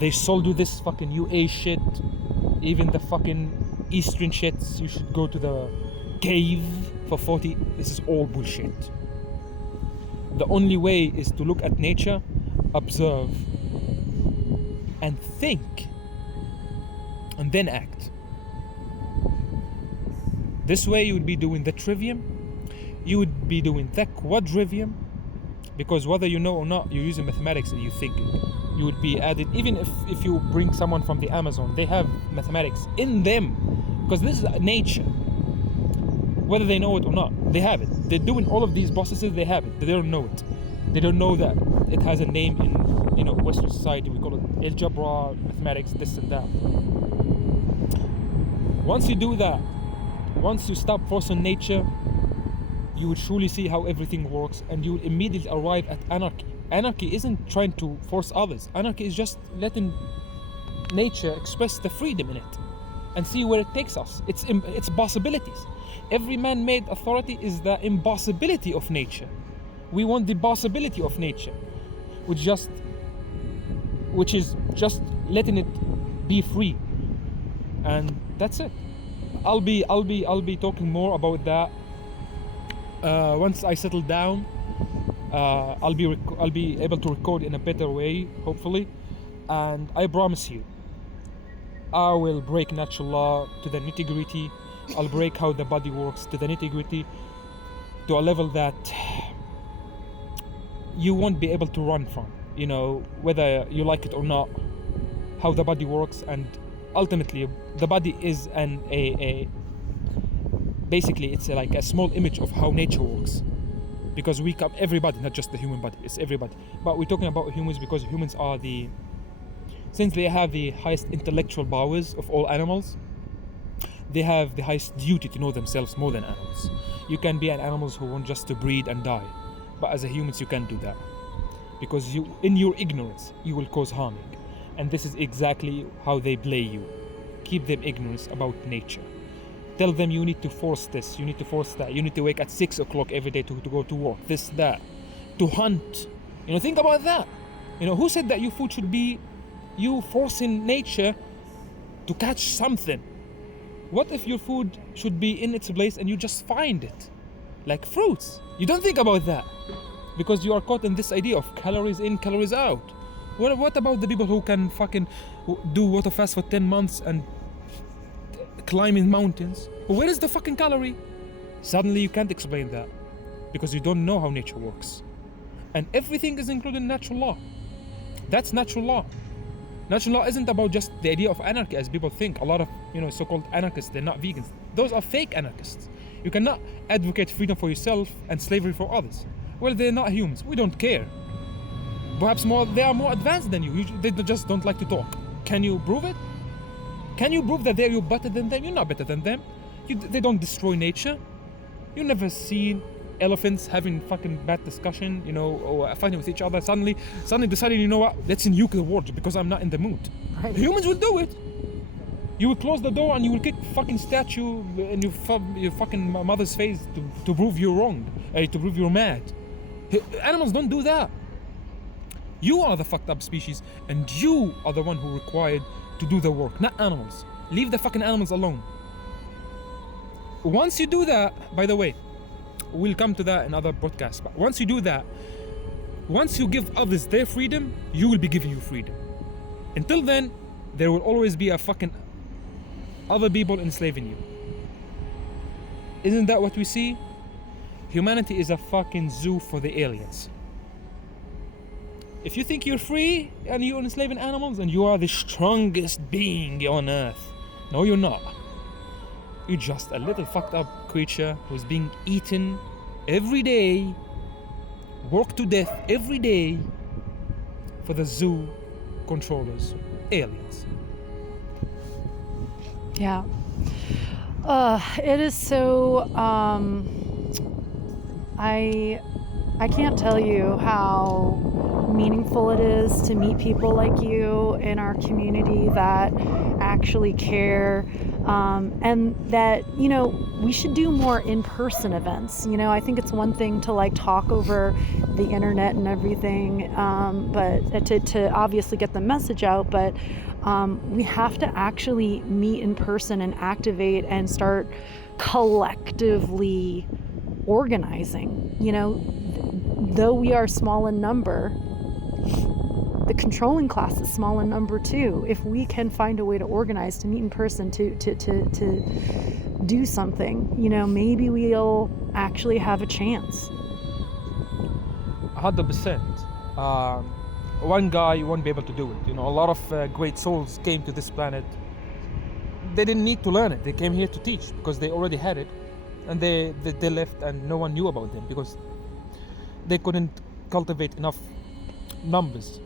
They sold you this fucking UA shit, even the fucking Eastern shits. You should go to the cave for 40. This is all bullshit. The only way is to look at nature, observe, and think, and then act. This way you would be doing the trivium, you would be doing the quadrivium, because whether you know or not, you're using mathematics and you're thinking. You would be added, even if you bring someone from the Amazon, they have mathematics in them, because this is nature. Whether they know it or not, they have it. They're doing all of these processes, they have it. They don't know it. They don't know that it has a name in Western society. We call it algebra, mathematics, this and that. Once you do that, once you stop forcing nature, you will truly see how everything works, and you will immediately arrive at anarchy. Anarchy isn't trying to force others. Anarchy is just letting nature express the freedom in it and see where it takes us. It's possibilities. Every man-made authority is the impossibility of nature. We want the possibility of nature, which is just letting it be free, and that's it. I'll be talking more about that once I settle down. I'll be able to record in a better way, hopefully, and I promise you, I will break natural law to the nitty-gritty. I'll break how the body works to the nitty-gritty, to a level that you won't be able to run from, whether you like it or not, how the body works. And ultimately the body is basically it's like a small image of how nature works, because we come everybody, not just the human body, it's everybody. But we're talking about humans because humans are since they have the highest intellectual powers of all animals, they have the highest duty to know themselves more than animals. You can be an animals who want just to breed and die, but as a humans you can't do that, because in your ignorance you will cause harming. And this is exactly how they play you. Keep them ignorant about nature. Tell them you need to force this, you need to force that, you need to wake at 6 o'clock every day to go to work, this, that, to hunt. Think about that. Who said that your food should be you forcing nature to catch something? What if your food should be in its place and you just find it? Like fruits. You don't think about that, because you are caught in this idea of calories in, calories out. What about the people who can fucking do water fast for 10 months and climbing mountains? Where is the fucking calorie? Suddenly you can't explain that, because you don't know how nature works. And everything is included in natural law. That's natural law. Natural law isn't about just the idea of anarchy as people think. A lot of so-called anarchists, they're not vegans. Those are fake anarchists. You cannot advocate freedom for yourself and slavery for others. Well, they're not humans. We don't care. Perhaps they are more advanced than you. They just don't like to talk. Can you prove it? Can you prove that you're better than them? You're not better than them. They don't destroy nature. You never seen elephants having fucking bad discussion, or fighting with each other. Suddenly deciding, you know what? Let's nuke the world because I'm not in the mood. Right. Humans will do it. You will close the door and you will kick fucking statue in your fucking mother's face to prove you're wrong, to prove you're mad. Animals don't do that. You are the fucked up species, and you are the one who required to do the work, not animals. Leave the fucking animals alone. Once you do that, by the way, we'll come to that in other podcasts, but once you do that, once you give others their freedom, you will be giving you freedom. Until then, there will always be a fucking other people enslaving you. Isn't that what we see? Humanity is a fucking zoo for the aliens. If you think you're free and you're enslaving animals and you are the strongest being on earth, no, you're not. You're just a little fucked up creature who's being eaten every day, worked to death every day for the zoo controllers, aliens. Yeah. It is so, I can't tell you how meaningful it is to meet people like you in our community that actually care and that, you know, we should do more in-person events. You know, I think it's one thing to like talk over the internet and everything, but to obviously get the message out, but we have to actually meet in person and activate and start collectively organizing. You know, though we are small in number, the controlling class is small in number too. If we can find a way to organize, to meet in person, to do something, you know, maybe we'll actually have a chance. 100%. One guy won't be able to do it. You know, a lot of great souls came to this planet. They didn't need to learn it. They came here to teach because they already had it, and they left, and no one knew about them because they couldn't cultivate enough numbers.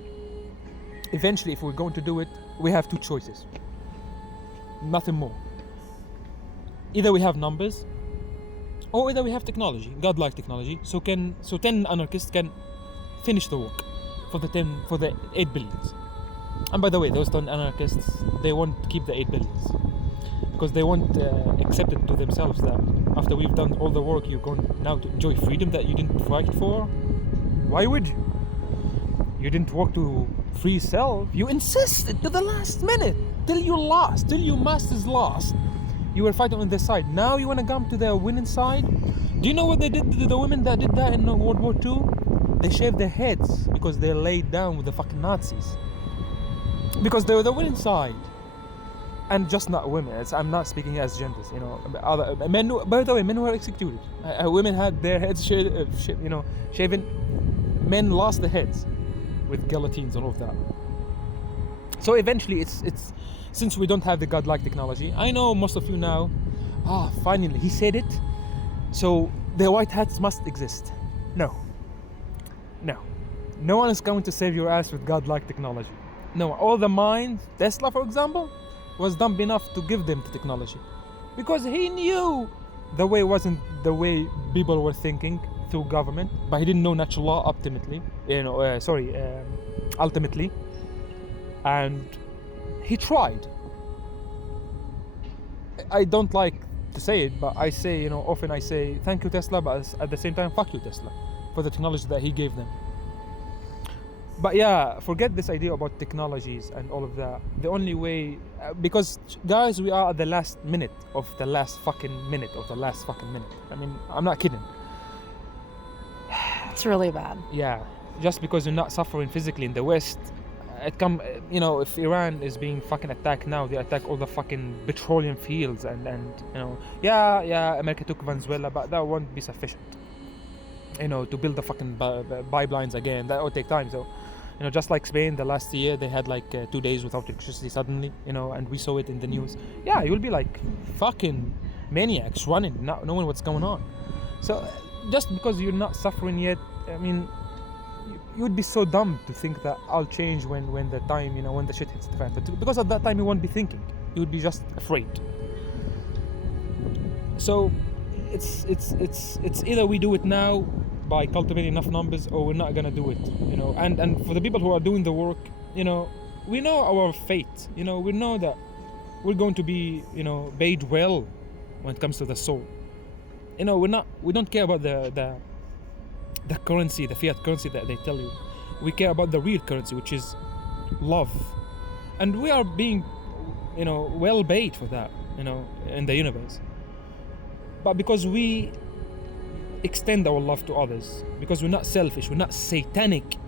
Eventually, if we're going to do it, we have two choices. Nothing more. Either we have numbers, or either we have technology, godlike technology, so 10 anarchists can finish the work for the 8 billions. And by the way, those 10 anarchists, they won't keep the 8 billions because they won't accept it to themselves that after we've done all the work, you're going now to enjoy freedom that you didn't fight for. Why would you? You didn't work to free yourself. You insisted to the last minute, till you lost, till your master's lost. You were fighting on their side. Now you want to come to the winning side? Do you know what they did to the women that did that in World War II? They shaved their heads because they laid down with the fucking Nazis. Because they were the winning side. And just not women. I'm not speaking as genders, you know. Other men. By the way, men were executed. Women had their heads shaven. Men lost their heads with guillotines and all of that. So eventually, it's since we don't have the godlike technology. I know most of you now. Finally, he said it. So the white hats must exist. No one is going to save your ass with godlike technology. No, all the minds, Tesla for example, was dumb enough to give them the technology because he knew the way wasn't the way people were thinking through government, but he didn't know natural law ultimately, and he tried. I don't like to say it, but I say, often I say thank you Tesla, but at the same time fuck you Tesla for the technology that he gave them. But yeah, forget this idea about technologies and all of that. The only way, because guys, we are at the last minute of the last fucking minute of the last fucking minute. I mean, I'm not kidding. It's really bad. Yeah, just because you're not suffering physically in the West, if Iran is being fucking attacked now, they attack all the fucking petroleum fields and America took Venezuela, but that won't be sufficient. To build the fucking pipelines again, that will take time. So, just like Spain, the last year they had like 2 days without electricity suddenly, and we saw it in the news. Yeah, you'll be like fucking maniacs running, not knowing what's going on. So, just because you're not suffering yet, I mean, you would be so dumb to think that I'll change when the time, when the shit hits the fan. Because at that time you won't be thinking, you would be just afraid. So, it's either we do it now by cultivating enough numbers, or we're not gonna do it, and for the people who are doing the work, we know our fate, we know that we're going to be, paid well when it comes to the soul. We don't care about the currency, the fiat currency that they tell you. We care about the real currency, which is love, and we are being, well paid for that, in the universe. But because we extend our love to others, because we're not selfish, we're not satanic,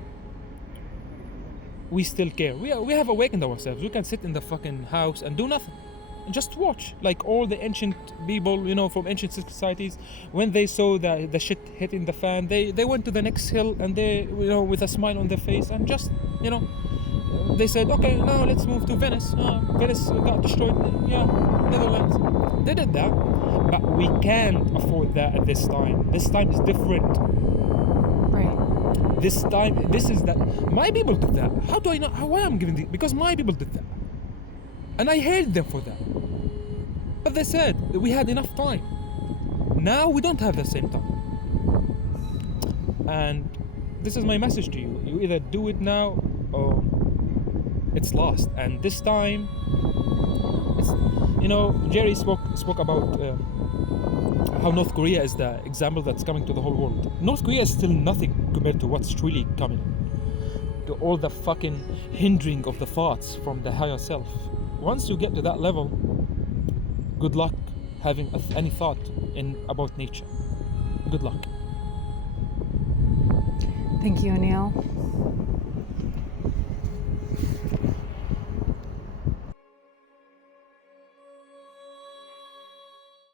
we still care. We have awakened ourselves. We can sit in the fucking house and do nothing and just watch, like all the ancient people, from ancient societies. When they saw the shit hitting the fan, they went to the next hill and they, with a smile on their face, and just, they said, okay, now let's move to Venice. Venice got destroyed. Yeah, Netherlands. They did that, but we can't afford that at this time. This time is different. Right. This time, this is that. My people did that. How do I know? Why I'm giving this? Because my people did that, and I hate them for that. But they said that we had enough time. Now we don't have the same time. And this is my message to you. You either do it now or it's lost. And this time, It's, Jerry spoke about how North Korea is the example that's coming to the whole world. North Korea is still nothing compared to what's truly coming. To all the fucking hindering of the thoughts from the higher self. Once you get to that level, good luck having any thought about nature. Good luck. Thank you, Anil.